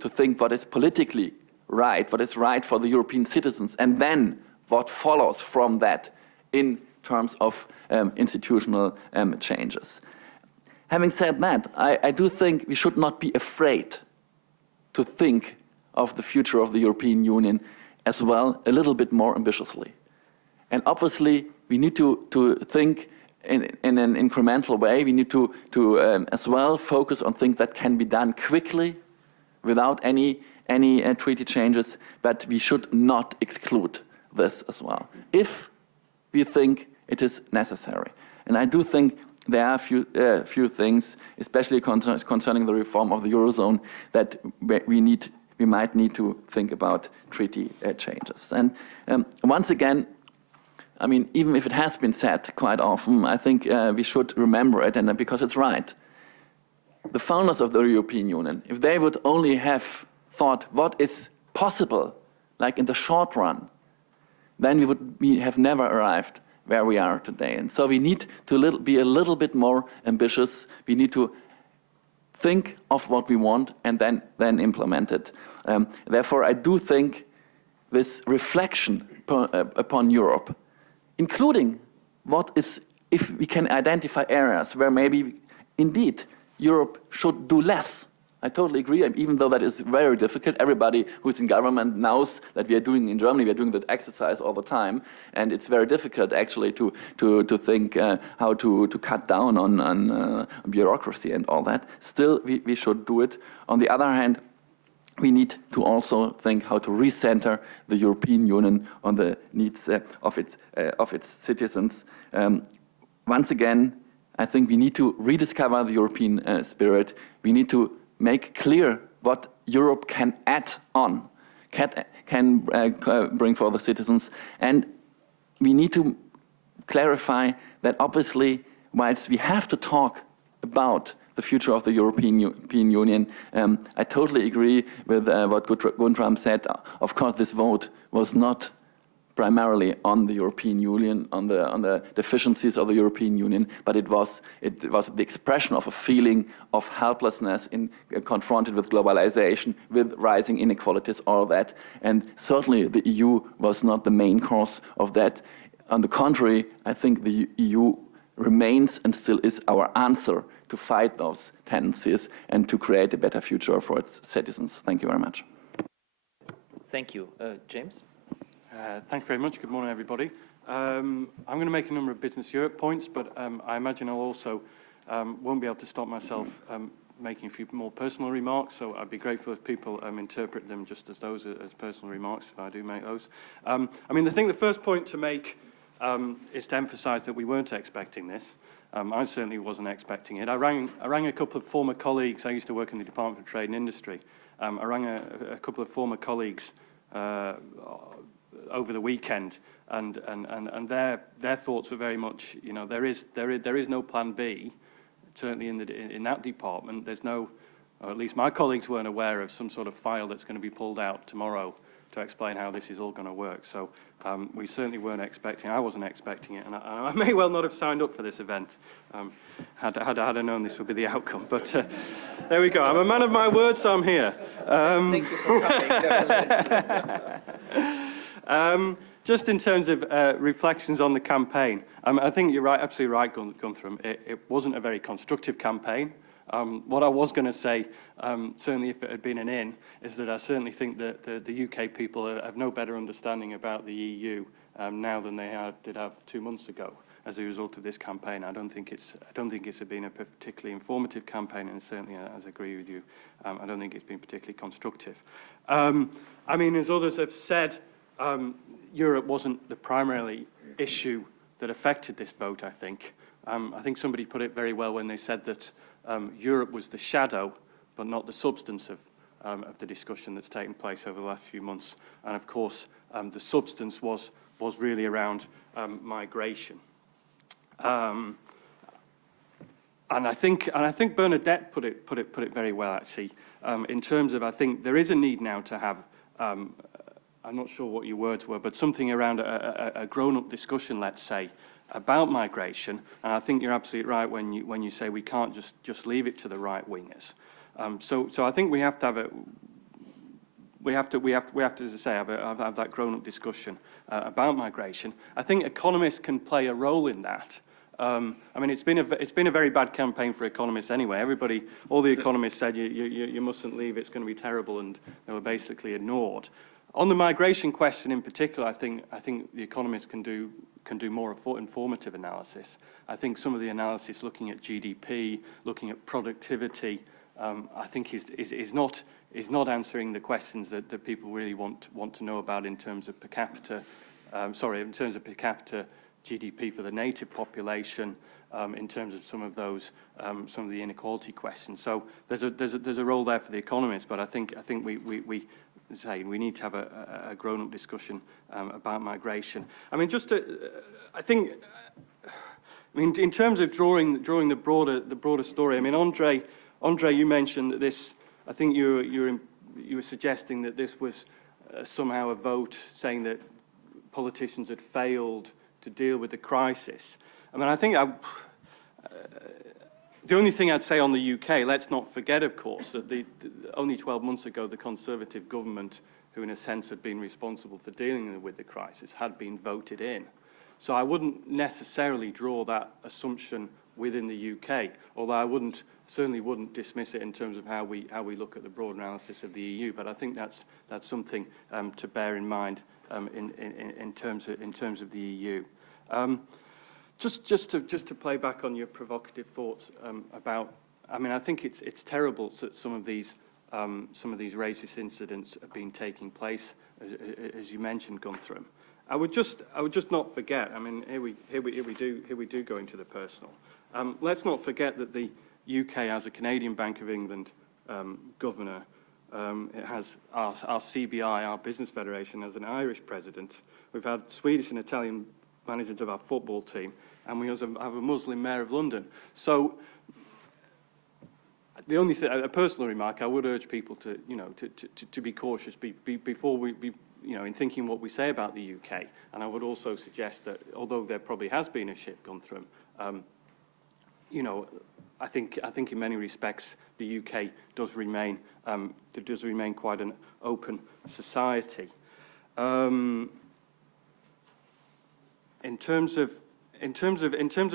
think what is politically right, what is right for the European citizens, and then what follows from that in terms of institutional changes. Having said that, I do think we should not be afraid to think of the future of the European Union as well a little bit more ambitiously. And obviously, we need to think in an incremental way. We need to as well focus on things that can be done quickly without any treaty changes, but we should not exclude this as well, if we think it is necessary. And I do think there are a few things, especially concerning the reform of the Eurozone, that we might need to think about treaty changes. And once again, I mean, even if it has been said quite often, I think we should remember it, and because it's right. The founders of the European Union, if they would only have thought what is possible, like in the short run, then we have never arrived where we are today. And so we need to be a little bit more ambitious. We need to think of what we want and then implement it. Therefore, I do think this reflection upon Europe, including what is, if we can identify areas where maybe indeed Europe should do less. I totally agree, even though that is very difficult. Everybody who's in government knows that we are doing in Germany, we are doing that exercise all the time, and it's very difficult actually to think how to cut down on bureaucracy and all that. Still, we should do it. On the other hand, we need to also think how to recenter the European Union on the needs of its citizens. Once again, I think we need to rediscover the European spirit. We need to make clear what Europe can add on, can bring for the citizens. And we need to clarify that obviously, whilst we have to talk about the future of the European Union, I totally agree with what Guntram said. Of course, this vote was not primarily on the European Union, on the deficiencies of the European Union, but it was the expression of a feeling of helplessness in confronted with globalization, with rising inequalities, all that. And certainly the EU was not the main cause of that. On the contrary, I think the EU remains and still is our answer to fight those tendencies and to create a better future for its citizens. Thank you very much. Thank you. James? Thank you very much. Good morning, everybody. I'm going to make a number of Business Europe points, but I imagine I'll also won't be able to stop myself making a few more personal remarks, so I'd be grateful if people interpret them just as those as personal remarks, if I do make those. I mean, I think the first point to make is to emphasize that we weren't expecting this. I certainly wasn't expecting it. I rang a couple of former colleagues. I used to work in the Department for Trade and Industry. I rang a couple of former colleagues over the weekend, and their thoughts were very much, you know, there is no plan B. Certainly in that department, there's no, or at least my colleagues weren't aware of some sort of file that's going to be pulled out tomorrow to explain how this is all going to work. So we certainly weren't expecting. I wasn't expecting it, and I may well not have signed up for this event had I known this would be the outcome. But there we go. I'm a man of my word, so I'm here. Thank you for coming. Just in terms of reflections on the campaign, I think you're right, absolutely right, Guntram. It wasn't a very constructive campaign. What I was going to say, certainly if it had been an in, is that I certainly think that the UK people have no better understanding about the EU now than they did have 2 months ago as a result of this campaign. I don't think it's been a particularly informative campaign, and certainly, as I agree with you, I don't think it's been particularly constructive. I mean, as others have said, Europe wasn't the primary issue that affected this vote, I think. I think somebody put it very well when they said that Europe was the shadow, but not the substance of the discussion that's taken place over the last few months. And of course, the substance was really around migration. And I think Bernadette put it very well, actually, in terms of, I think there is a need now to have I'm not sure what your words were, but something around a grown-up discussion, let's say, about migration. And I think you're absolutely right when you say we can't just leave it to the right wingers. So I think we have to have as I say, have that grown-up discussion about migration. I think economists can play a role in that. I mean, it's been a very bad campaign for economists anyway. All the economists said you mustn't leave, it's going to be terrible, and they were basically ignored. On the migration question in particular, I think the economists can do more informative analysis. I think some of the analysis looking at GDP, looking at productivity, I think is not answering the questions that people really want to know about in terms of per capita. In terms of per capita GDP for the native population, in terms of some of the inequality questions. So there's a role there for the economists, but I think we need to have a grown-up discussion about migration. I mean, in terms of drawing the broader story. I mean, André, you mentioned that this. I think you were suggesting that this was somehow a vote saying that politicians had failed to deal with the crisis. I mean, I think the only thing I'd say on the UK, let's not forget, of course, that only 12 months ago, the Conservative government who in a sense had been responsible for dealing with the crisis, had been voted in. So I wouldn't necessarily draw that assumption within the UK, although I certainly wouldn't dismiss it in terms of how we look at the broad analysis of the EU. But I think that's something to bear in mind in terms of the EU. Just to play back on your provocative thoughts about, I mean, I think it's terrible that some of these racist incidents have been taking place, as you mentioned, Guntram. I would just not forget. I mean, here we do go into the personal. Let's not forget that the UK has a Canadian Bank of England governor. It has our CBI, our Business Federation, has an Irish president. We've had Swedish and Italian managers of our football team, and we also have a Muslim mayor of London. So the only thing, a personal remark, I would urge people to, to be cautious before we in thinking what we say about the UK. And I would also suggest that although there probably has been a shift gone through, I think in many respects the UK does remain quite an open society. In terms of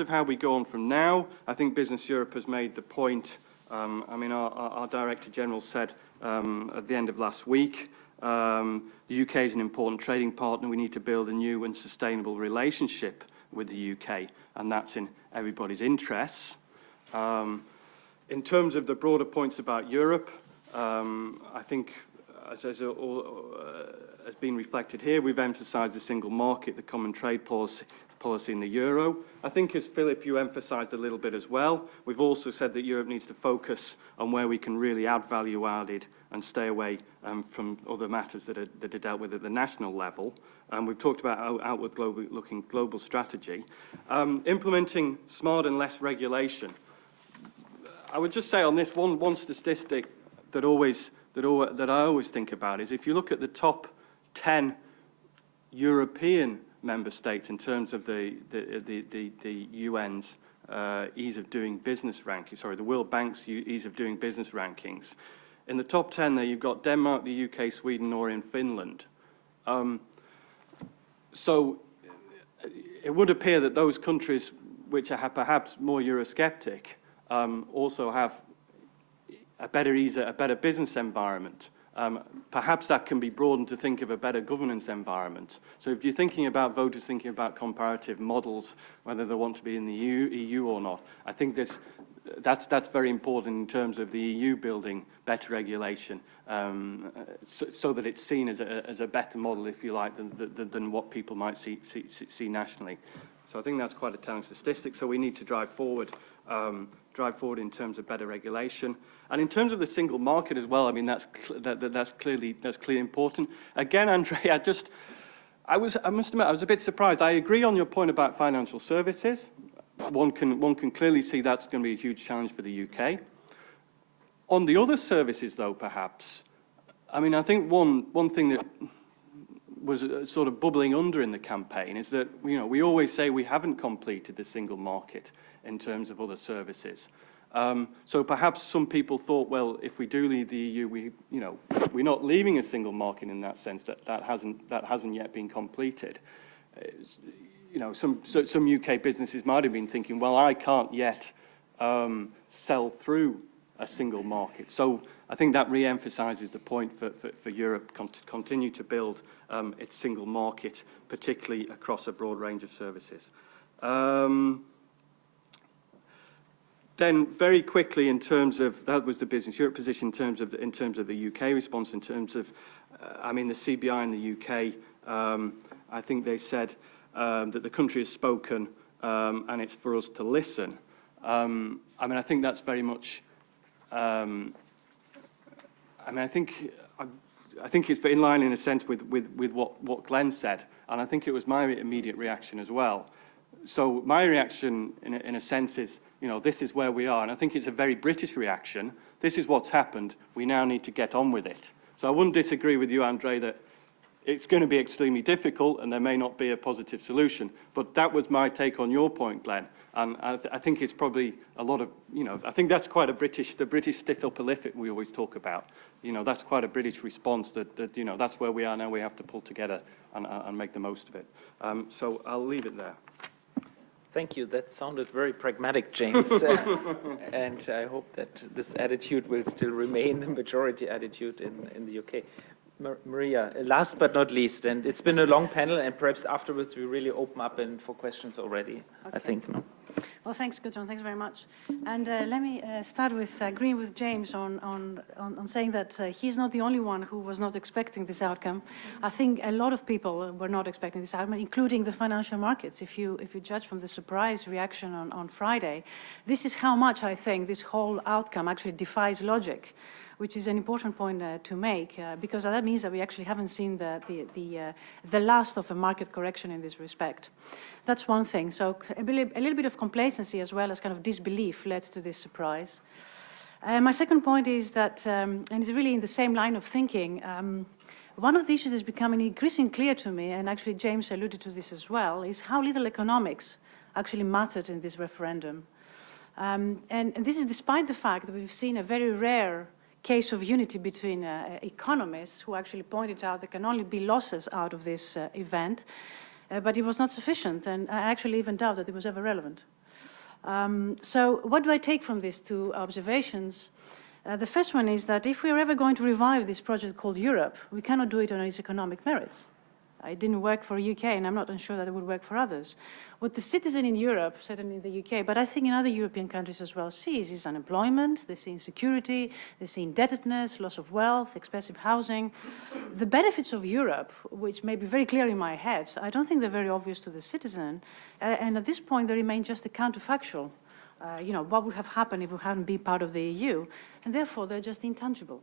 how we go on from now, I think Business Europe has made the point. I mean, our Director General said at the end of last week, the UK is an important trading partner. We need to build a new and sustainable relationship with the UK, and that's in everybody's interests. In terms of the broader points about Europe, I think, as has been reflected here, we've emphasised the single market, the common trade policy in the euro. I think, as Philip, you emphasised a little bit as well, we've also said that Europe needs to focus on where we can really add value added and stay away from other matters that are dealt with at the national level. We've talked about outward-looking global strategy. Implementing smart and less regulation. I would just say on this one statistic that I always think about is if you look at the top 10 European member states in terms of the UN's ease of doing business ranking, the World Bank's ease of doing business rankings. In the top 10 there, you've got Denmark, the UK, Sweden, Norway, and Finland. So it would appear that those countries which are perhaps more Eurosceptic also have a better business environment. Perhaps that can be broadened to think of a better governance environment. So if you're thinking about voters thinking about comparative models, whether they want to be in the EU or not, I think that's very important in terms of the EU building better regulation, so that it's seen as a better model, if you like, than what people might see nationally. So I think that's quite a telling statistic. So we need to drive forward in terms of better regulation. And in terms of the single market as well, I mean, that's clearly important. Again, Andre, I must admit, I was a bit surprised. I agree on your point about financial services. One can clearly see that's going to be a huge challenge for the UK. On the other services, though, perhaps, I mean, I think one thing that was sort of bubbling under in the campaign is that, we always say we haven't completed the single market in terms of other services. So perhaps some people thought, well, if we do leave the EU, we're not leaving a single market in that sense. That hasn't yet been completed. Some UK businesses might have been thinking, well, I can't yet sell through a single market. So I think that re-emphasises the point for Europe to continue to build its single market, particularly across a broad range of services. Then very quickly, in terms of, that was the Business Europe position in terms of the UK response, in terms of, the CBI in the UK, I think they said that the country has spoken and it's for us to listen. I think that's very much, I think it's in line in a sense with what Glenn said, and I think it was my immediate reaction as well. So my reaction, in a sense, is, this is where we are. And I think it's a very British reaction. This is what's happened. We now need to get on with it. So I wouldn't disagree with you, Andre, that it's going to be extremely difficult and there may not be a positive solution. But that was my take on your point, Glenn. And I think it's probably a lot of, I think that's quite the British stiff upper lip we always talk about. That's quite a British response that that's where we are now. We have to pull together and make the most of it. So I'll leave it there. Thank you. That sounded very pragmatic, James. And I hope that this attitude will still remain the majority attitude in the UK. Maria, last but not least, and it's been a long panel, and perhaps afterwards we really open up for questions already, okay. I think. No? Well, thanks, Gudrun. Thanks very much. And let me start with agreeing with James on saying that he's not the only one who was not expecting this outcome. I think a lot of people were not expecting this outcome, including the financial markets. If you judge from the surprise reaction on Friday, this is how much I think this whole outcome actually defies logic, which is an important point to make, because that means that we actually haven't seen the last of a market correction in this respect. That's one thing. So a little bit of complacency as well as kind of disbelief led to this surprise. My second point is that, and it's really in the same line of thinking, one of the issues that's becoming increasingly clear to me, and actually James alluded to this as well, is how little economics actually mattered in this referendum. And this is despite the fact that we've seen a very rare case of unity between economists who actually pointed out there can only be losses out of this event, but it was not sufficient, and I actually even doubt that it was ever relevant. So what do I take from these two observations? The first one is that if we're ever going to revive this project called Europe, we cannot do it on its economic merits. It didn't work for UK, and I'm not unsure that it would work for others. What the citizen in Europe, certainly in the UK, but I think in other European countries as well, sees is unemployment, they see insecurity, they see indebtedness, loss of wealth, expensive housing. The benefits of Europe, which may be very clear in my head, I don't think they're very obvious to the citizen, and at this point they remain just a counterfactual. What would have happened if we hadn't been part of the EU, and therefore they're just intangible.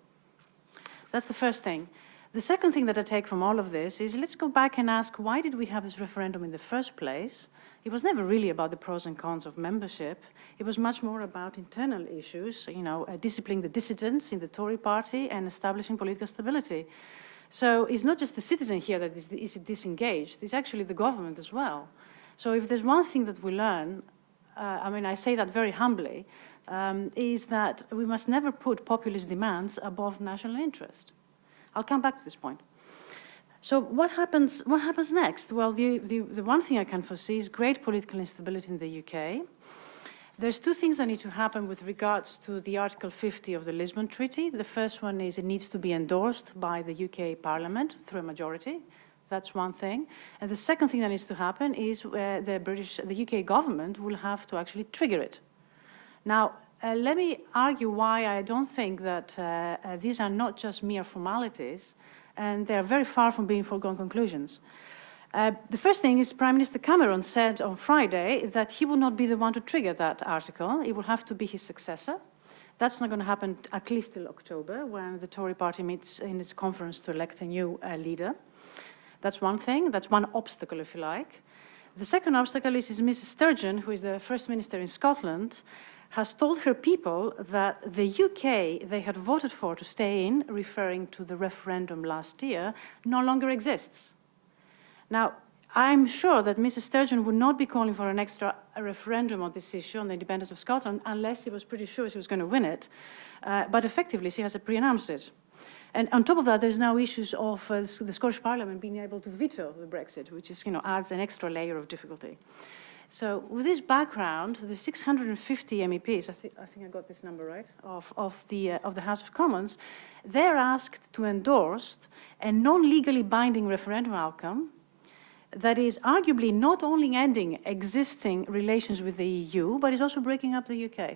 That's the first thing. The second thing that I take from all of this is let's go back and ask, why did we have this referendum in the first place? It was never really about the pros and cons of membership. It was much more about internal issues, disciplining the dissidents in the Tory party and establishing political stability. So it's not just the citizen here that is disengaged, it's actually the government as well. So if there's one thing that we learn, I say that very humbly, is that we must never put populist demands above national interest. I'll come back to this point. So what happens next? Well, the one thing I can foresee is great political instability in the UK. There's two things that need to happen with regards to the Article 50 of the Lisbon Treaty. The first one is it needs to be endorsed by the UK Parliament through a majority. That's one thing. And the second thing that needs to happen is the UK government will have to actually trigger it. Now, let me argue why I don't think that these are not just mere formalities, and they're very far from being foregone conclusions. The first thing is Prime Minister Cameron said on Friday that he will not be the one to trigger that article. It will have to be his successor. That's not going to happen at least till October, when the Tory party meets in its conference to elect a new leader. That's one thing. That's one obstacle, if you like. The second obstacle is Mrs. Sturgeon, who is the First Minister in Scotland, has told her people that the UK they had voted for to stay in, referring to the referendum last year, no longer exists. Now, I'm sure that Mrs. Sturgeon would not be calling for an extra referendum on this issue, on the independence of Scotland, unless he was pretty sure she was going to win it. But effectively, she has pre-announced it. And on top of that, there's now issues of the Scottish Parliament being able to veto the Brexit, which is, adds an extra layer of difficulty. So with this background, the 650 MEPs, I think I got this number right, of the House of Commons, they're asked to endorse a non-legally binding referendum outcome that is arguably not only ending existing relations with the EU, but is also breaking up the UK.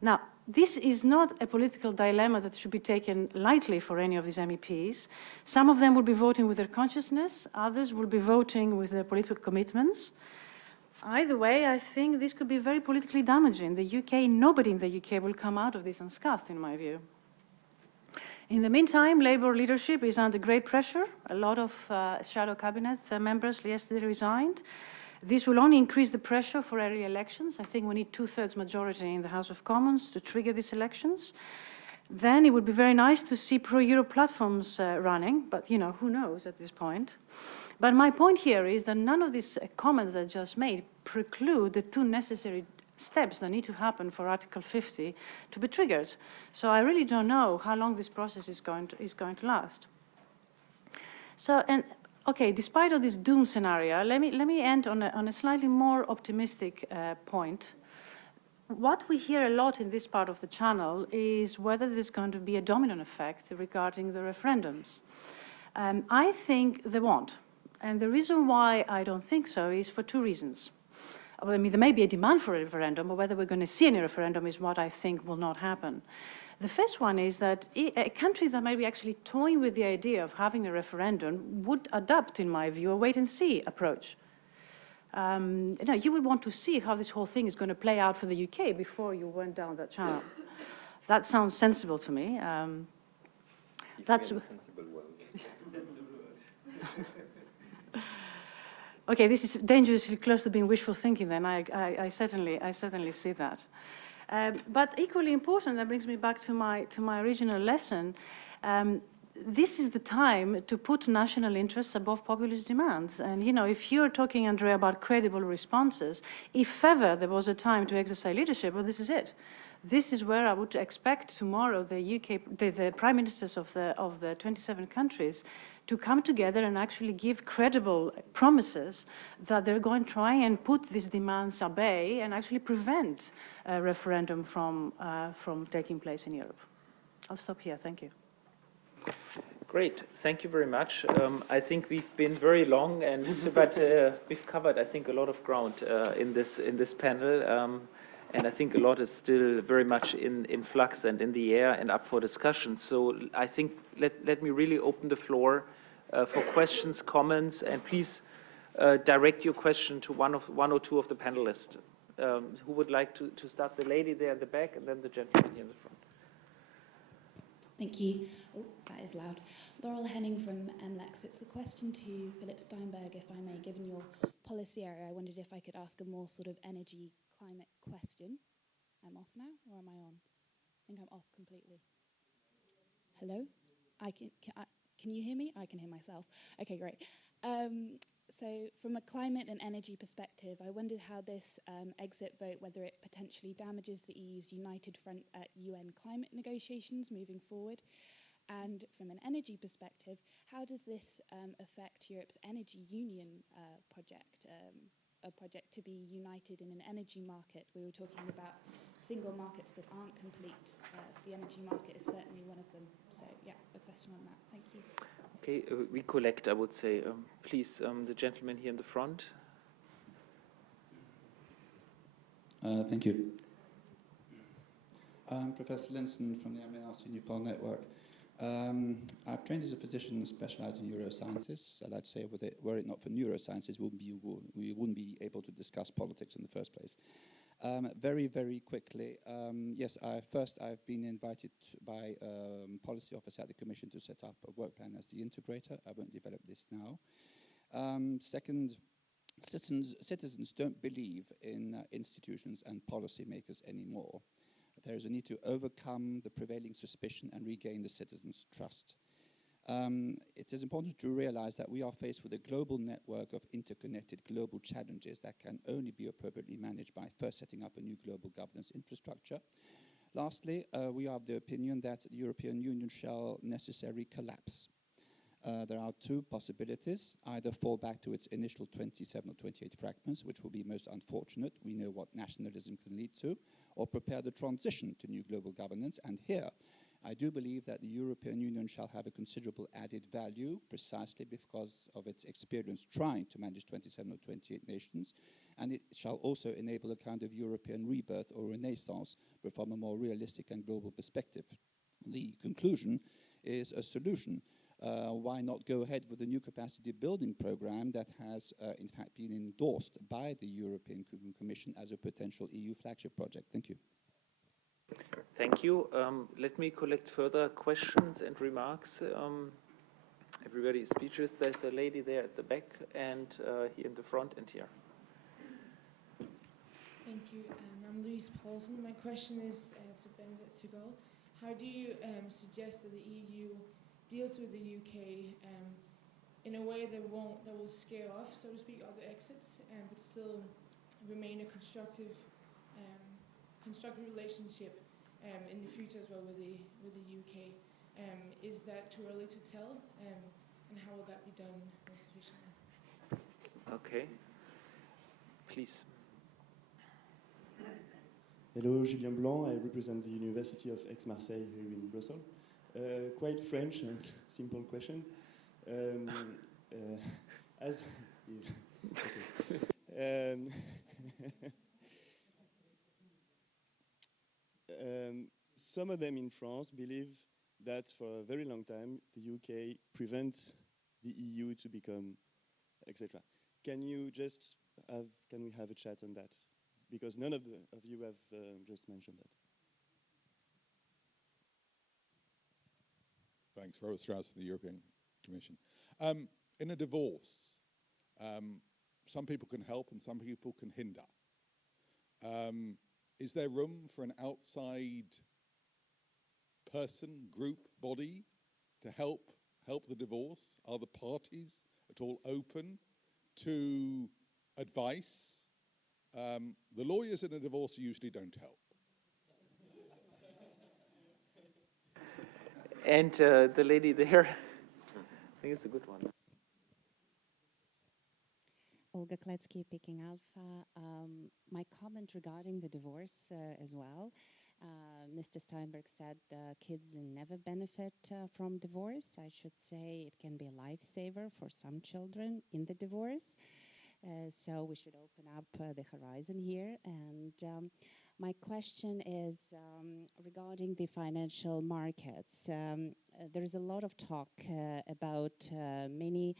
Now, this is not a political dilemma that should be taken lightly for any of these MEPs. Some of them will be voting with their consciousness, others will be voting with their political commitments. Either way, I think this could be very politically damaging. The UK, nobody in the UK will come out of this unscathed, in my view. In the meantime, Labour leadership is under great pressure. A lot of shadow cabinet members yesterday resigned. This will only increase the pressure for early elections. I think we need 2/3 majority in the House of Commons to trigger these elections. Then it would be very nice to see pro-Europe platforms running, but who knows at this point. But my point here is that none of these comments I just made preclude the two necessary steps that need to happen for Article 50 to be triggered. So I really don't know how long this process is going to last. So, and okay, despite all this doom scenario, let me end on a slightly more optimistic point. What we hear a lot in this part of the channel is whether there's going to be a domino effect regarding the referendums. I think there won't. And the reason why I don't think so is for two reasons. I mean, there may be a demand for a referendum, but whether we're going to see any referendum is what I think will not happen. The first one is that a country that might be actually toying with the idea of having a referendum would adopt, in my view, a wait-and-see approach. You would want to see how this whole thing is going to play out for the UK before you went down that channel. That sounds sensible to me. That's okay. This is dangerously close to being wishful thinking. Then I certainly see that. But equally important, that brings me back to my original lesson. This is the time to put national interests above populist demands. And, you know, if you're talking, Andrea, about credible responses, if ever there was a time to exercise leadership, well, this is it. This is where I would expect tomorrow the prime ministers of the 27 countries to come together and actually give credible promises that they're going to try and put these demands at bay and actually prevent a referendum from taking place in Europe. I'll stop here. Thank you. Great, thank you very much. I think we've been very long, but we've covered, I think, a lot of ground in this panel, and I think a lot is still very much in flux and in the air and up for discussion. So I think let me really open the floor for questions, comments, and please direct your question to one or two of the panelists. Who would like to start? The lady there in the back, and then the gentleman here in the front. Thank you. Oh, that is loud. Laurel Henning from MLEX. It's a question to Philipp Steinberg, if I may. Given your policy area, I wondered if I could ask a more sort of energy climate question. I'm off now, or am I on? I think I'm off completely. Hello? Can you hear me? I can hear myself. Okay, great. So from a climate and energy perspective, I wondered how this exit vote, whether it potentially damages the EU's united front at UN climate negotiations moving forward. And from an energy perspective, how does this affect Europe's energy union project, a project to be united in an energy market? We were talking about single markets that aren't complete. The energy market is certainly one of them. So yeah, a question on that. Thank you. Okay, we collect, I would say. Please, the gentleman here in the front. Thank you. I'm Professor Linson from the MNRC Newport Network. I've trained as a physician specialized in neurosciences. So I'd like to say, were it not for neurosciences, we wouldn't be able to discuss politics in the first place. Very, very quickly, yes, I've been invited by policy office at the Commission to set up a work plan as the integrator. I won't develop this now. Second, citizens don't believe in institutions and policymakers anymore. There is a need to overcome the prevailing suspicion and regain the citizens' trust. It is important to realize that we are faced with a global network of interconnected global challenges that can only be appropriately managed by first setting up a new global governance infrastructure. Lastly, we are of the opinion that the European Union shall necessarily collapse. There are two possibilities: either fall back to its initial 27 or 28 fragments, which will be most unfortunate, we know what nationalism can lead to, or prepare the transition to new global governance. And here, I do believe that the European Union shall have a considerable added value, precisely because of its experience trying to manage 27 or 28 nations, and it shall also enable a kind of European rebirth or renaissance, but from a more realistic and global perspective. The conclusion is a solution. Why not go ahead with the new capacity building program that has, in fact, been endorsed by the European Commission as a potential EU flagship project? Thank you. Thank you. Let me collect further questions and remarks. Everybody is speechless. There's a lady there at the back, and here in the front, and here. Thank you. I'm Louise Paulson. My question is to Bernadette Ségol. How do you suggest that the EU deals with the UK in a way that will scare off, so to speak, other exits, but still remain a constructive relationship in the future as well with the UK. Is that too early to tell? And how will that be done most efficiently? Okay. Please. Hello, Julien Blanc. I represent the University of Aix-Marseille here in Brussels. Quite French and simple question. As some of them in France believe that for a very long time the UK prevents the EU to become, etc. Can we have a chat on that? Because none of you have just mentioned that. Thanks. Robert Strauss from the European Commission. In a divorce, some people can help and some people can hinder. Is there room for an outside person, group, body to help the divorce? Are the parties at all open to advice? The lawyers in a divorce usually don't help. And the lady there, I think it's a good one. Olga Kletsky, Picking Alpha. My comment regarding the divorce as well. Mr. Steinberg said kids never benefit from divorce. I should say it can be a lifesaver for some children in the divorce. So we should open up the horizon here. And my question is regarding the financial markets. There is a lot of talk about many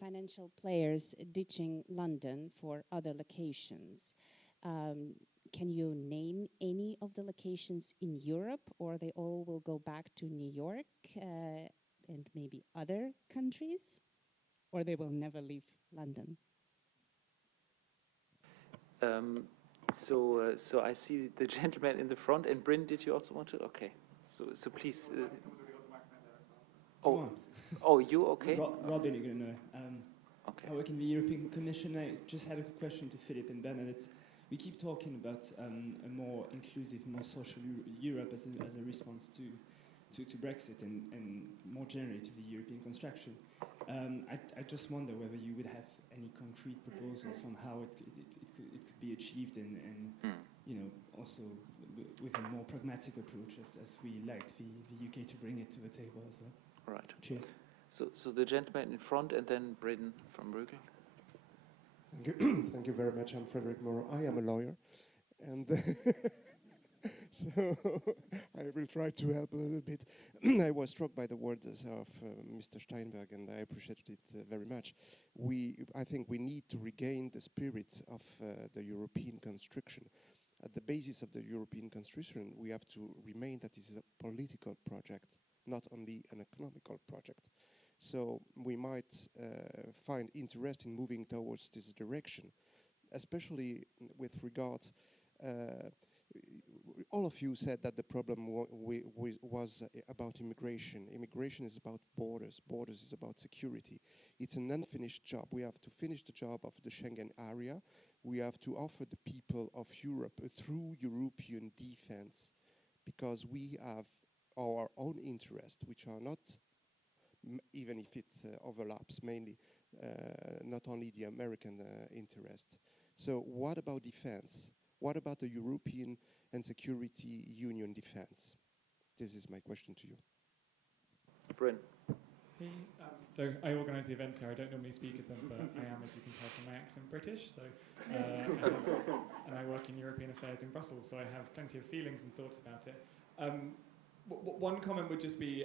financial players ditching London for other locations. Can you name any of the locations in Europe, or they all will go back to New York and maybe other countries, or they will never leave London? So I see the gentleman in the front, and Bryn, did you also want to? Okay, so please. You okay? Robin again. Okay. I work in the European Commission. I just had a question to Philipp and Bernadette. We keep talking about a more inclusive, more social Europe as a response to Brexit and more generally to the European construction. I just wonder whether you would have any concrete proposals on how it could be achieved and also with a more pragmatic approach as we liked the UK to bring it to the table as well. Right. Cheers. So the gentleman in front, and then Bryn from Bruegel. Thank you very much. I'm Frederick Moore. I am a lawyer, and so I will try to help a little bit. I was struck by the words of Mr. Steinberg, and I appreciated it very much. I think we need to regain the spirit of the European construction. At the basis of the European construction, we have to remain that this is a political project, not only an economical project. So we might find interest in moving towards this direction, especially with regards, all of you said that the problem was about immigration. Immigration is about borders. Borders is about security. It's an unfinished job. We have to finish the job of the Schengen area. We have to offer the people of Europe a true European defense, because we have our own interests, which are not, even if it overlaps mainly, not only the American interest. So what about defense? What about the European and Security Union defense? This is my question to you. Bryn. Hey, so I organise the events here. I don't normally speak at them, but I am, as you can tell from my accent, British. So, and I work in European affairs in Brussels, so I have plenty of feelings and thoughts about it. One comment would just be,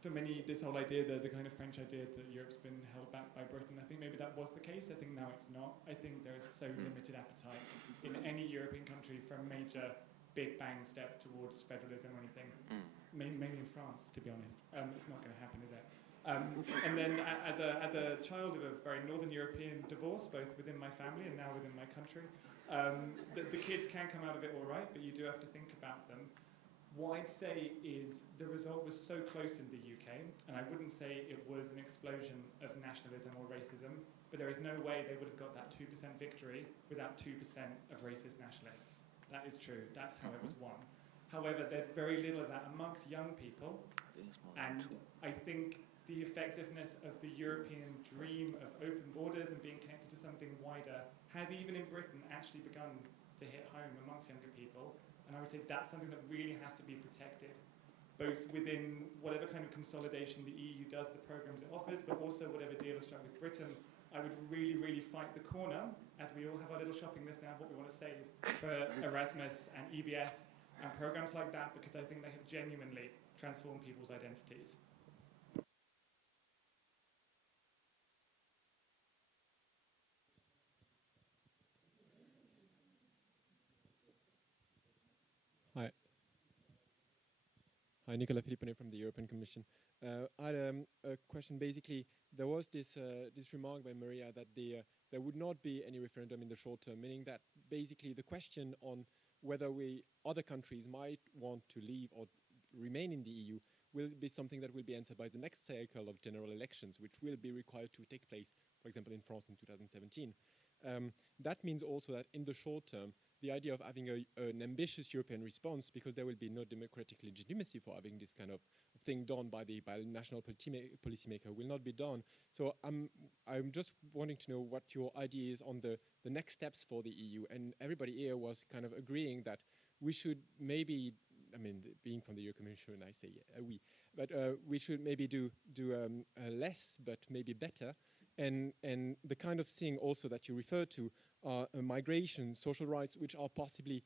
for many, this whole idea, the kind of French idea that Europe's been held back by Britain, I think maybe that was the case. I think now it's not. I think there is so limited appetite in any European country for a major big bang step towards federalism or anything, mainly in France, to be honest. It's not going to happen, is it? And then as a child of a very Northern European divorce, both within my family and now within my country, the kids can come out of it all right, but you do have to think about them. what I'd say is the result was so close in the UK, and I wouldn't say it was an explosion of nationalism or racism, but there is no way they would have got that 2% victory without 2% of racist nationalists. That is true. That's how it was won. However, there's very little of that amongst young people, and I think the effectiveness of the European dream of open borders and being connected to something wider has, even in Britain, actually begun to hit home amongst younger people. And I would say that's something that really has to be protected, both within whatever kind of consolidation the EU does, the programs it offers, but also whatever deal is struck with Britain. I would really, really fight the corner, as we all have our little shopping list now of what we want to save for Erasmus and EBS and programs like that, because I think they have genuinely transformed people's identities. Hi. Hi, Nicola Filippone from the European Commission. I had a question. Basically, there was this remark by Maria that there would not be any referendum in the short term, meaning that basically the question on whether other countries might want to leave or remain in the EU will be something that will be answered by the next cycle of general elections, which will be required to take place, for example, in France in 2017. That means also that in the short term, the idea of having an ambitious European response, because there will be no democratic legitimacy for having this kind of thing done by the national policymaker, will not be done. So I'm just wanting to know what your idea is on the next steps for the EU. And everybody here was kind of agreeing that we should maybe, I mean, being from the European Commission, I say we, but we should maybe do less, but maybe better. And the kind of thing also that you refer to are migration, social rights, which are possibly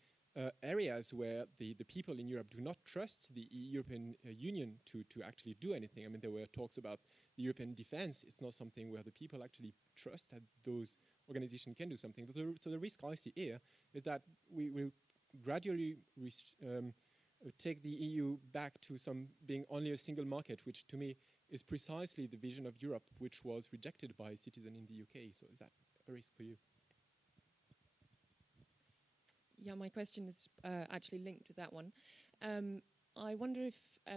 areas where the people in Europe do not trust the European Union to actually do anything. I mean, there were talks about the European defense. It's not something where the people actually trust that those organizations can do something. So the risk I see here is that we will gradually take the EU back to being only a single market, which to me is precisely the vision of Europe, which was rejected by citizens in the UK. So is that a risk for you? Yeah, my question is actually linked with that one. I wonder if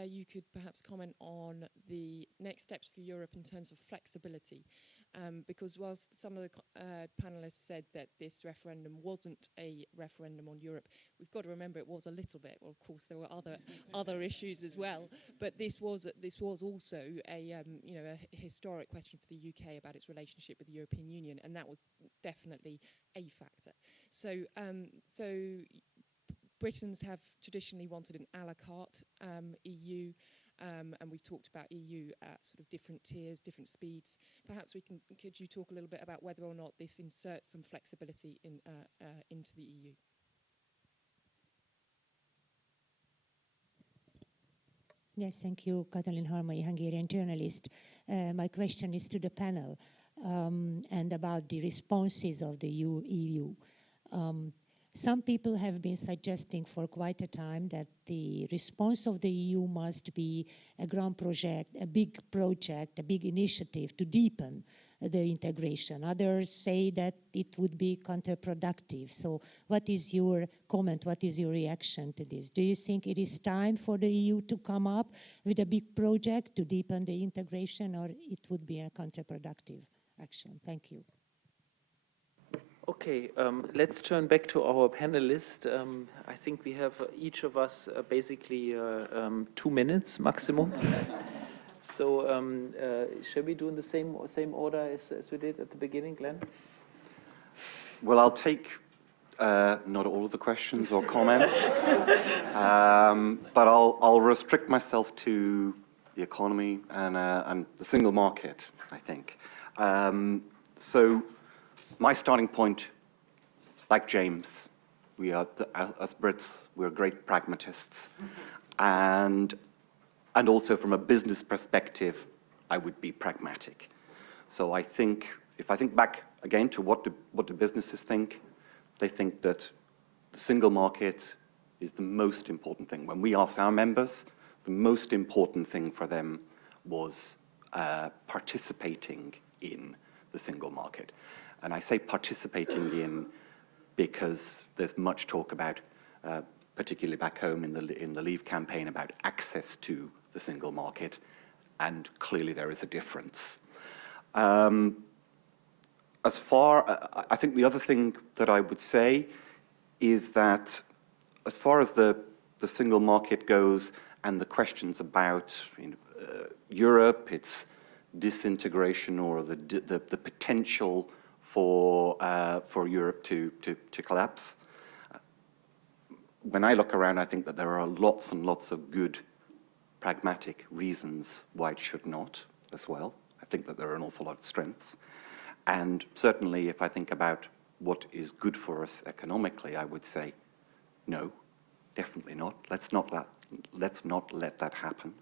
you could perhaps comment on the next steps for Europe in terms of flexibility. Because whilst some of the panelists said that this referendum wasn't a referendum on Europe, we've got to remember it was a little bit. Well, of course, there were other issues as well, but this was also a historic question for the UK about its relationship with the European Union, and that was definitely a factor. So Britons have traditionally wanted an a la carte EU. And we've talked about EU at sort of different tiers, different speeds. Perhaps could you talk a little bit about whether or not this inserts some flexibility into the EU? Yes, thank you, Katalin Harmai, Hungarian journalist. My question is to the panel and about the responses of the EU. Some people have been suggesting for quite a time that the response of the EU must be a grand project, a big initiative to deepen the integration. Others say that it would be counterproductive. So what is your comment, what is your reaction to this? Do you think it is time for the EU to come up with a big project to deepen the integration, or it would be a counterproductive action? Thank you. Okay, let's turn back to our panelist. I think we have each of us basically 2 minutes maximum. So shall we do in the same order as we did at the beginning, Glenn? Well, I'll take not all of the questions or comments, but I'll restrict myself to the economy and the single market, I think. So my starting point, like James, we are, as Brits, we're great pragmatists. And also from a business perspective, I would be pragmatic. So I think, if I think back again to what the businesses think, they think that the single market is the most important thing. When we asked our members, the most important thing for them was participating in the single market. And I say participating in because there's much talk about particularly back home in the Leave campaign, about access to the single market, and clearly there is a difference. I think the other thing that I would say is that as far as the single market goes and the questions about Europe, its disintegration or the potential for Europe to collapse, when I look around, I think that there are lots and lots of good pragmatic reasons why it should not as well. I think that there are an awful lot of strengths. And certainly if I think about what is good for us economically, I would say, no, definitely not. Let's not let that happen.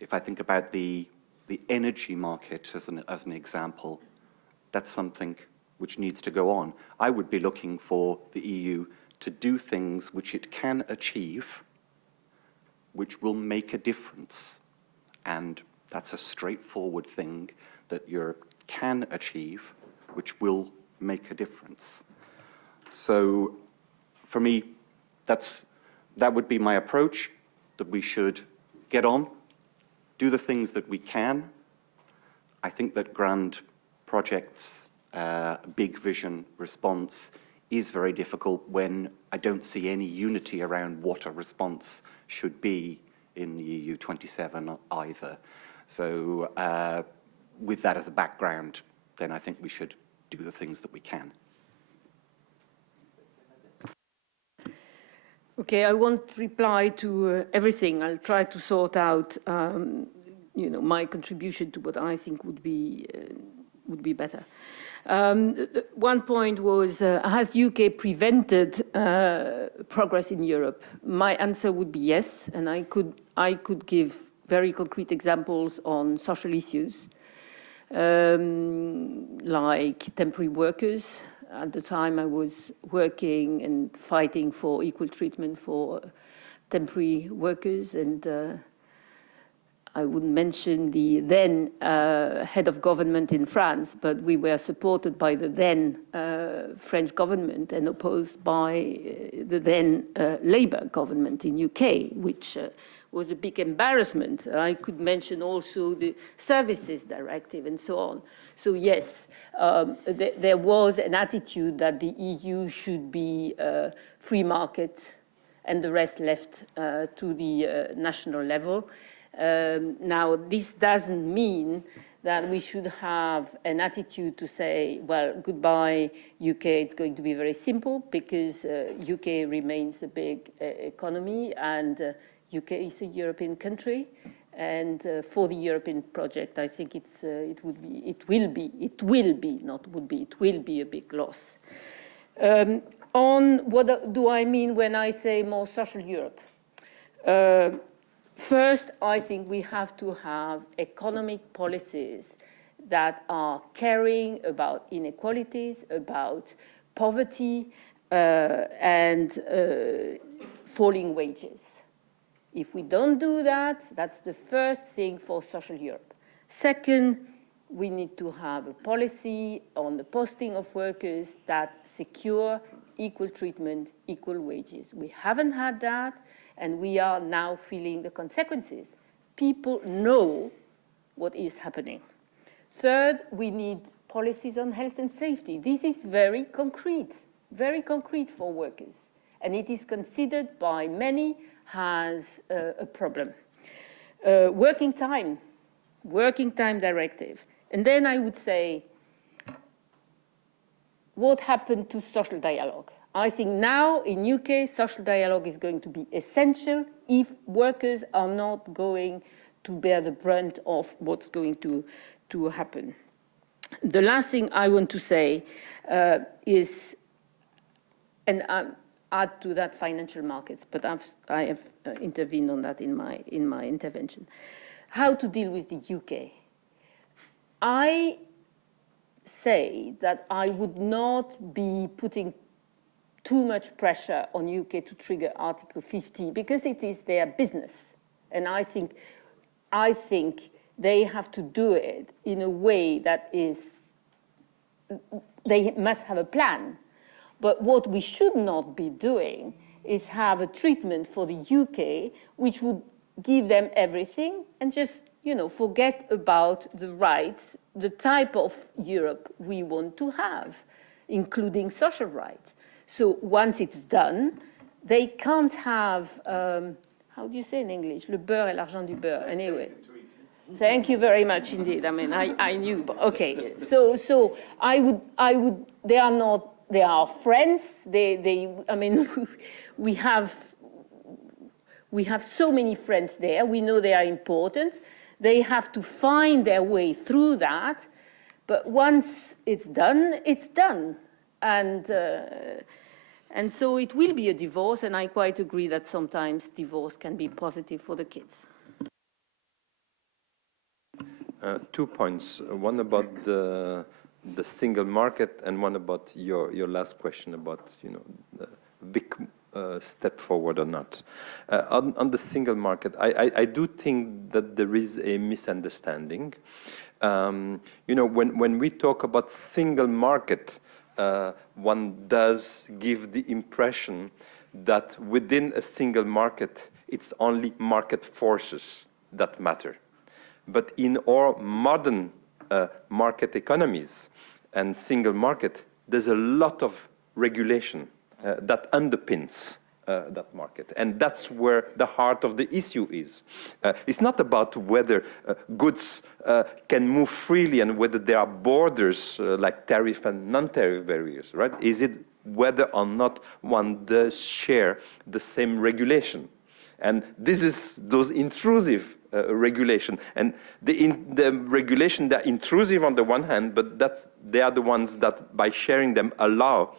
If I think about the energy market as an example, that's something which needs to go on. I would be looking for the EU to do things which it can achieve, which will make a difference. And that's a straightforward thing that Europe can achieve, which will make a difference. So for me, that would be my approach, that we should get on, do the things that we can. I think that grand projects, big vision response is very difficult when I don't see any unity around what a response should be in the EU 27 either. So with that as a background, then I think we should do the things that we can. Okay, I won't reply to everything. I'll try to sort out, my contribution to what I think would be better. One point was, has UK prevented progress in Europe? My answer would be yes, and I could give very concrete examples on social issues, like temporary workers. At the time I was working and fighting for equal treatment for temporary workers, and I wouldn't mention the then head of government in France, but we were supported by the then French government and opposed by the then Labour government in UK, which was a big embarrassment. I could mention also the Services Directive and so on. So yes, there was an attitude that the EU should be free market and the rest left to the national level. Now, this doesn't mean that we should have an attitude to say, well, goodbye, UK, it's going to be very simple, because UK remains a big economy, and UK is a European country, and for the European project, I think it will be a big loss. On what do I mean when I say more social Europe? First, I think we have to have economic policies that are caring about inequalities, about poverty, and falling wages. If we don't do that, that's the first thing for social Europe. Second, we need to have a policy on the posting of workers that secure equal treatment, equal wages. We haven't had that, and we are now feeling the consequences. People know what is happening. Third, we need policies on health and safety. This is very concrete for workers, and it is considered by many as a problem. Working time directive. And then I would say, what happened to social dialogue? I think now in UK, social dialogue is going to be essential if workers are not going to bear the brunt of what's going to happen. The last thing I want to say is, and add to that financial markets, but I have intervened on that in my intervention. How to deal with the UK? I say that I would not be putting too much pressure on UK to trigger Article 50, because it is their business. And I think they have to do it in a way that is, they must have a plan. But what we should not be doing is have a treatment for the UK which would give them everything and just, you know, forget about the rights, the type of Europe we want to have, including social rights. So once it's done, they can't have, how do you say in English? Le beurre et l'argent du beurre. Anyway. Thank you very much indeed. I mean, I knew. Okay. So I would, they are friends. I mean, we have so many friends there. We know they are important. They have to find their way through that. But once it's done, it's done. And so it will be a divorce, and I quite agree that sometimes divorce can be positive for the kids. 2 points. One about the single market, and one about your last question about, you know, the big step forward or not. On the single market, I do think that there is a misunderstanding. You know, when we talk about single market, one does give the impression that within a single market, it's only market forces that matter. But in our modern market economies and single market, there's a lot of regulation that underpins that market. And that's where the heart of the issue is. It's not about whether goods can move freely and whether there are borders like tariff and non-tariff barriers, right? Is it whether or not one does share the same regulation? And this is those intrusive regulation. And the regulation, they're intrusive on the one hand, but they are the ones that, by sharing them, allow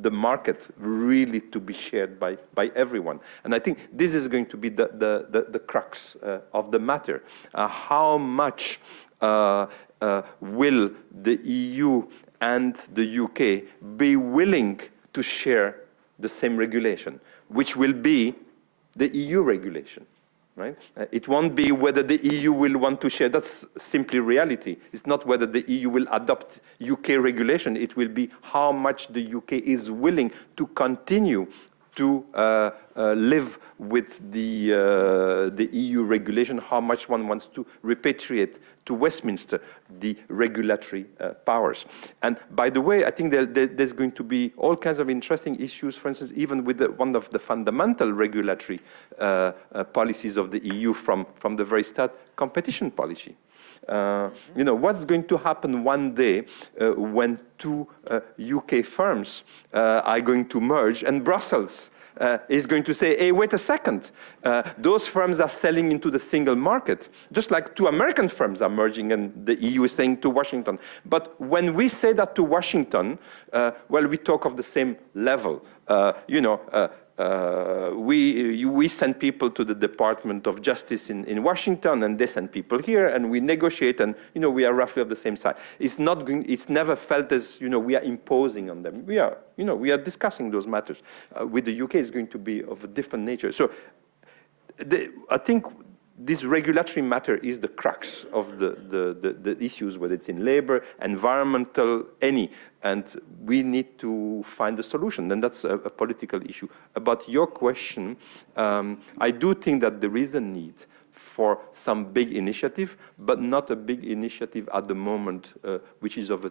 the market really to be shared by everyone. And I think this is going to be the crux of the matter. How much will the EU and the UK be willing to share the same regulation, which will be the EU regulation, right? It won't be whether the EU will want to share. That's simply reality. It's not whether the EU will adopt UK regulation. It will be how much the UK is willing to continue to live with the EU regulation, how much one wants to repatriate to Westminster the regulatory powers. And by the way, I think there's going to be all kinds of interesting issues, for instance, even with one of the fundamental regulatory policies of the EU from the very start, competition policy. You know, what's going to happen one day when two UK firms are going to merge and Brussels is going to say, hey, wait a second, those firms are selling into the single market, just like two American firms are merging and the EU is saying to Washington. But when we say that to Washington, well, we talk of the same level. You know, we send people to the Department of Justice in Washington, and they send people here, and we negotiate, and you know we are roughly of the same side. It's never felt as we are imposing on them. We are discussing those matters. With the UK, it's going to be of a different nature. So I think this regulatory matter is the crux of the issues, whether it's in labor, environmental, any. And we need to find a solution, and that's a political issue. About your question, I do think that there is a need for some big initiative, but not a big initiative at the moment, which is of a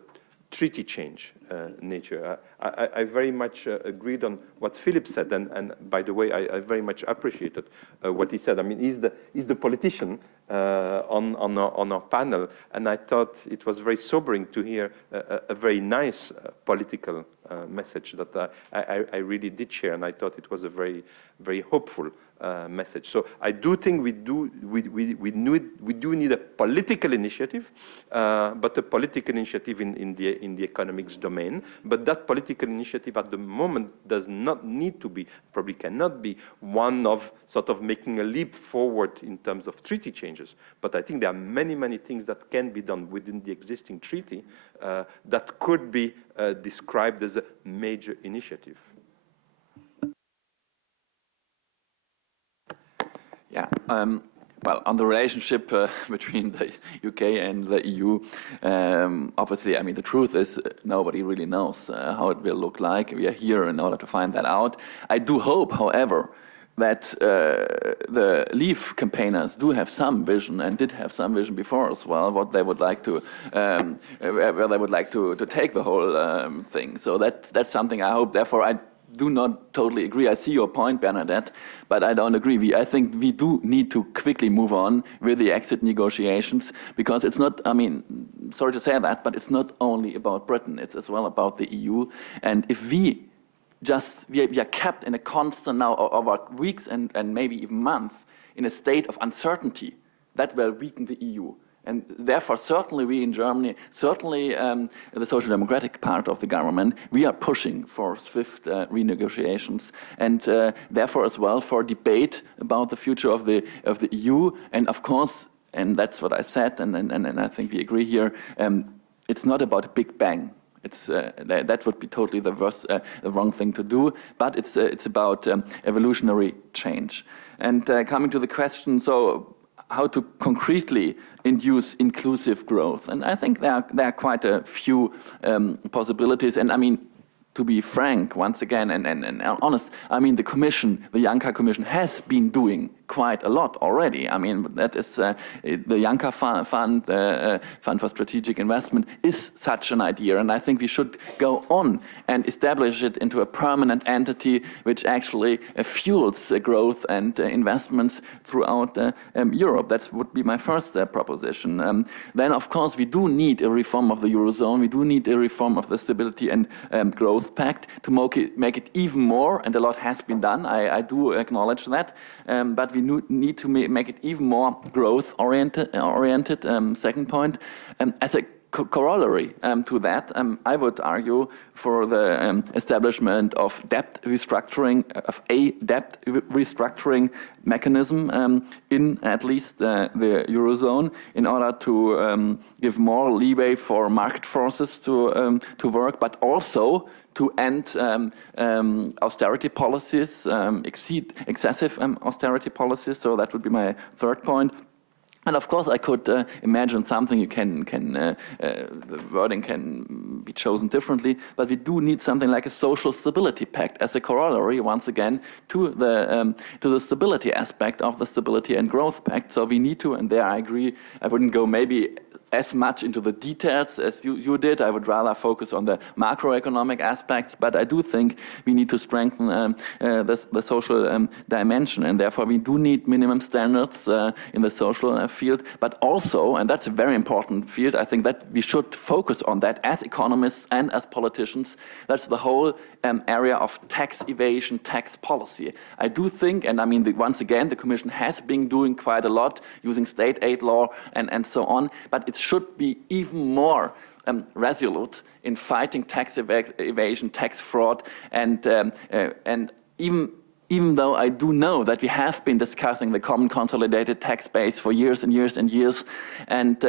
treaty change nature. I very much agreed on what Philipp said, and by the way, I very much appreciated what he said. I mean, he's the politician on our panel, and I thought it was very sobering to hear a very nice political message that I really did share, and I thought it was a very, very hopeful message. So I do think we do need a political initiative, but a political initiative in the economics domain. But that political initiative at the moment does not need to be, probably cannot be, one of sort of making a leap forward in terms of treaty changes. But I think there are many, many things that can be done within the existing treaty that could be described as a major initiative. Yeah, well, on the relationship between the UK and the EU, obviously, I mean, the truth is nobody really knows how it will look like. We are here in order to find that out. I do hope, however, that the Leave campaigners do have some vision and did have some vision before as well, what they would like to, where they would like to take the whole thing. So that's something I hope. Therefore, I do not totally agree. I see your point, Bernadette, but I don't agree. I think we do need to quickly move on with the exit negotiations, because it's not, I mean, sorry to say that, but it's not only about Britain, it's as well about the EU. And if we are kept in a constant now over weeks and maybe even months in a state of uncertainty, that will weaken the EU. And therefore, certainly we in Germany, certainly the Social Democratic part of the government, we are pushing for swift renegotiations, and therefore as well for debate about the future of the EU. And of course, and that's what I said, and I think we agree here, it's not about a big bang. It's that would be totally the wrong thing to do. But it's about evolutionary change. And coming to the question, so how to concretely induce inclusive growth, and I think there are quite a few possibilities. And I mean, to be frank, once again, and honest, I mean, the Commission, the Juncker Commission, has been doing quite a lot already. I mean, that is the Juncker Fund, Fund for Strategic Investment, is such an idea, and I think we should go on and establish it into a permanent entity which actually fuels growth and investments throughout Europe. That would be my first proposition. Then, of course, we do need a reform of the Eurozone. We do need a reform of the Stability and Growth Pact to make it even more, and a lot has been done. I do acknowledge that, but we need to make it even more growth-oriented. Second point, as a corollary to that, I would argue for the establishment of debt restructuring, of a debt restructuring mechanism in at least the Eurozone, in order to give more leeway for market forces to work, but also to end austerity policies, excessive austerity policies. So that would be my third point. And of course, I could imagine something the wording can be chosen differently, but we do need something like a social stability pact as a corollary, once again, to the stability aspect of the Stability and Growth Pact. So we need to, and there I agree, I wouldn't go maybe as much into the details as you did. I would rather focus on the macroeconomic aspects, but I do think we need to strengthen the social dimension, and therefore we do need minimum standards in the social field, but also, and that's a very important field, I think that we should focus on that as economists and as politicians. That's the whole area of tax evasion, tax policy. I do think, and I mean, once again, the Commission has been doing quite a lot using state aid law and so on, but it should be even more resolute in fighting tax evasion, tax fraud, and even though I do know that we have been discussing the common consolidated tax base for years and years and years, and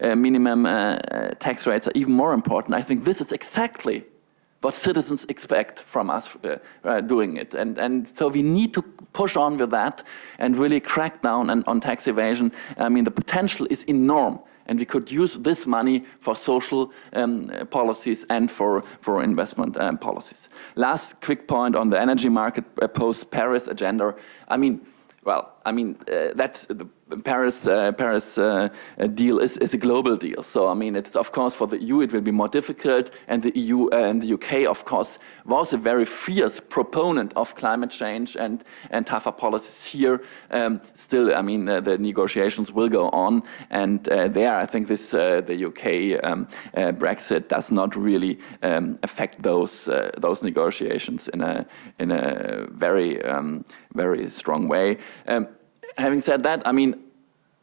minimum tax rates are even more important, I think this is exactly what citizens expect from us doing it. And so we need to push on with that and really crack down on tax evasion. I mean, the potential is enormous, and we could use this money for social policies and for investment policies. Last quick point on the energy market post-Paris agenda. I mean, well, I mean, that's the Paris deal is a global deal. So I mean, it's of course for the EU it will be more difficult, and the EU and the UK of course was a very fierce proponent of climate change and tougher policies here. Still, I mean, the negotiations will go on, and there I think this the UK Brexit does not really affect those negotiations in a very very strong way. Having said that, I mean,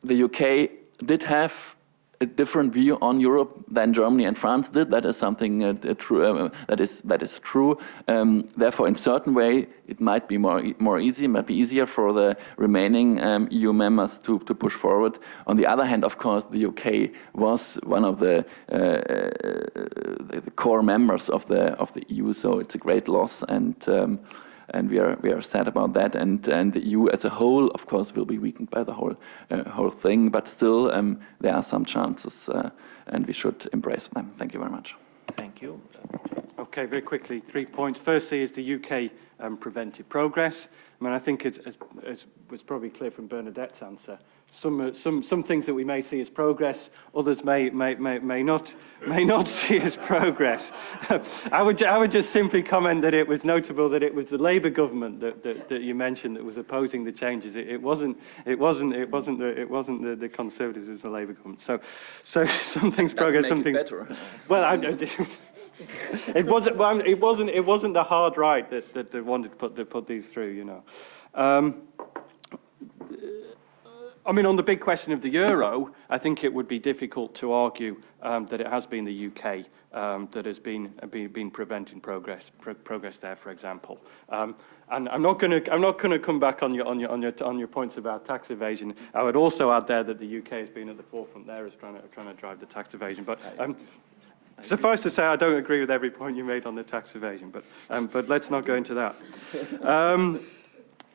the UK did have a different view on Europe than Germany and France did. That is something true. That is true. Therefore, in certain way, it might be more easy. It might be easier for the remaining EU members to push forward. On the other hand, of course, the UK was one of the core members of the EU, so it's a great loss. And and we are sad about that. And the EU as a whole, of course, will be weakened by the whole thing. But still, there are some chances, and we should embrace them. Thank you very much. Thank you. Okay, very quickly, 3 points. Firstly, is the UK prevented progress? I mean, I think as was probably clear from Bernadette's answer, some things that we may see as progress, others may not see as progress. I would just simply comment that it was notable that it was the Labour government that you mentioned that was opposing the changes. It wasn't the Conservatives. It was the Labour government. So some things progress, some things better. Well, it wasn't the hard right that they wanted to put these through, you know. I mean, on the big question of the euro, I think it would be difficult to argue that it has been the UK that has been preventing progress there, for example. And I'm not going to come back on your points about tax evasion. I would also add there that the UK has been at the forefront there as trying to drive the tax evasion. But suffice to say, I don't agree with every point you made on the tax evasion. But let's not go into that.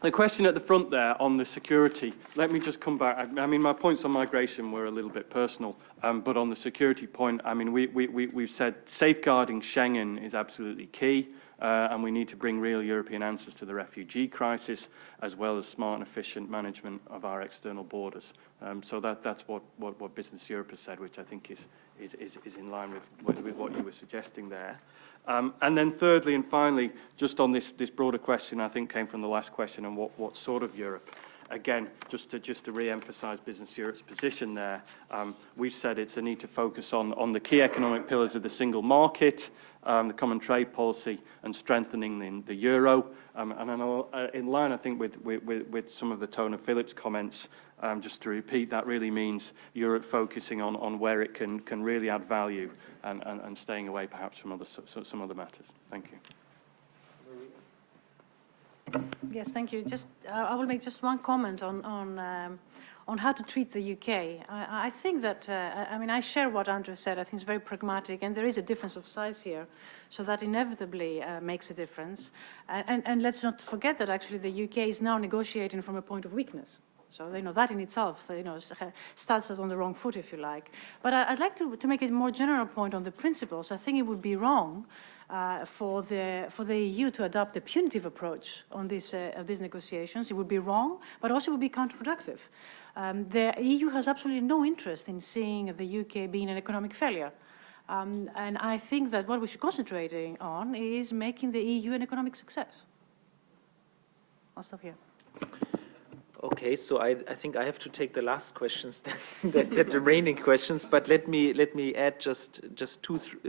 The question at the front there on the security, let me just come back. I mean, my points on migration were a little bit personal, but on the security point, I mean, we've said safeguarding Schengen is absolutely key, and we need to bring real European answers to the refugee crisis, as well as smart and efficient management of our external borders. So that's what Business Europe has said, which I think is in line with what you were suggesting there. And then thirdly and finally, just on this broader question, I think came from the last question, and what sort of Europe? Again, just to re-emphasize Business Europe's position there, we've said it's a need to focus on the key economic pillars of the single market, the common trade policy, and strengthening the euro. And in line, I think, with some of the tone of Philipp's comments, just to repeat, that really means Europe focusing on where it can really add value and staying away perhaps from some other matters. Thank you. Yes, thank you. I will make just one comment on how to treat the UK. I think that, I mean, I share what Andrew said. I think it's very pragmatic, and there is a difference of size here, so that inevitably makes a difference. And let's not forget that actually the UK is now negotiating from a point of weakness. So, you know, that in itself, you know, starts us on the wrong foot, if you like. But I'd like to make a more general point on the principles. I think it would be wrong for the EU to adopt a punitive approach on these negotiations. It would be wrong, but also would be counterproductive. The EU has absolutely no interest in seeing the UK being an economic failure. And I think that what we should concentrate on is making the EU an economic success. I'll stop here. Okay, so I think I have to take the last questions, the remaining questions, but let me add just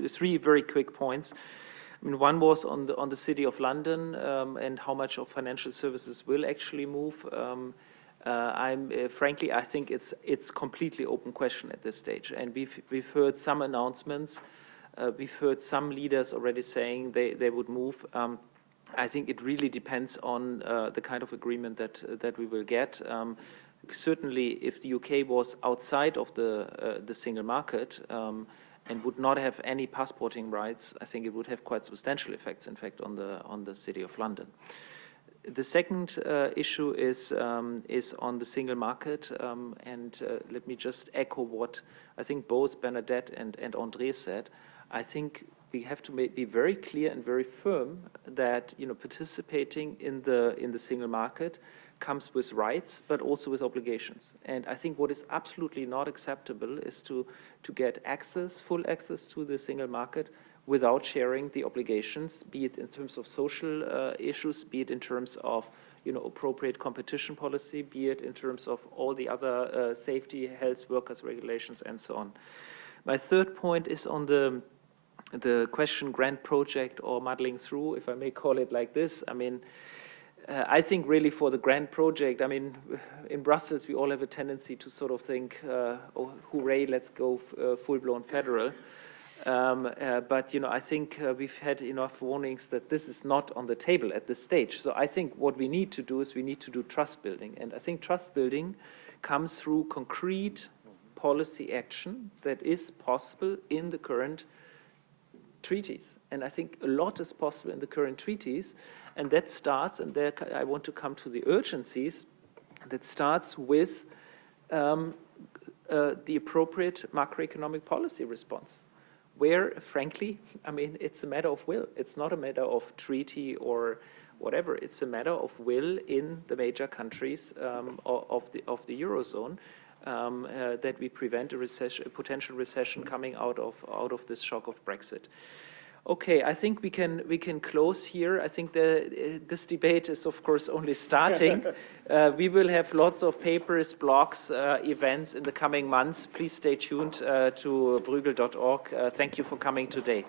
three very quick points. I mean, one was on the City of London and how much of financial services will actually move. Frankly, I think it's completely open question at this stage, and we've heard some announcements. We've heard some leaders already saying they would move. I think it really depends on the kind of agreement that we will get. Certainly, if the UK was outside of the single market and would not have any passporting rights, I think it would have quite substantial effects, in fact, on the City of London. The second issue is on the single market, and let me just echo what I think both Bernadette and André said. I think we have to be very clear and very firm that, you know, participating in the single market comes with rights, but also with obligations. And I think what is absolutely not acceptable is to get full access to the single market without sharing the obligations, be it in terms of social issues, be it in terms of, you know, appropriate competition policy, be it in terms of all the other safety, health, workers' regulations, and so on. My third point is on the question grand project or muddling through, if I may call it like this. I mean, I think really for the grand project, I mean, in Brussels, we all have a tendency to sort of think, oh, hooray, let's go full-blown federal. But, you know, I think we've had enough warnings that this is not on the table at this stage. So I think what we need to do is we need to do trust building. And I think trust building comes through concrete policy action that is possible in the current treaties. And I think a lot is possible in the current treaties. And that starts, and there I want to come to the urgencies, that starts with the appropriate macroeconomic policy response, where, frankly, I mean, it's a matter of will. It's not a matter of treaty or whatever. It's a matter of will in the major countries of the Eurozone that we prevent a potential recession coming out of this shock of Brexit. Okay, I think we can close here. I think this debate is, of course, only starting. We will have lots of papers, blogs, events in the coming months. Please stay tuned to Bruegel.org. Thank you for coming today.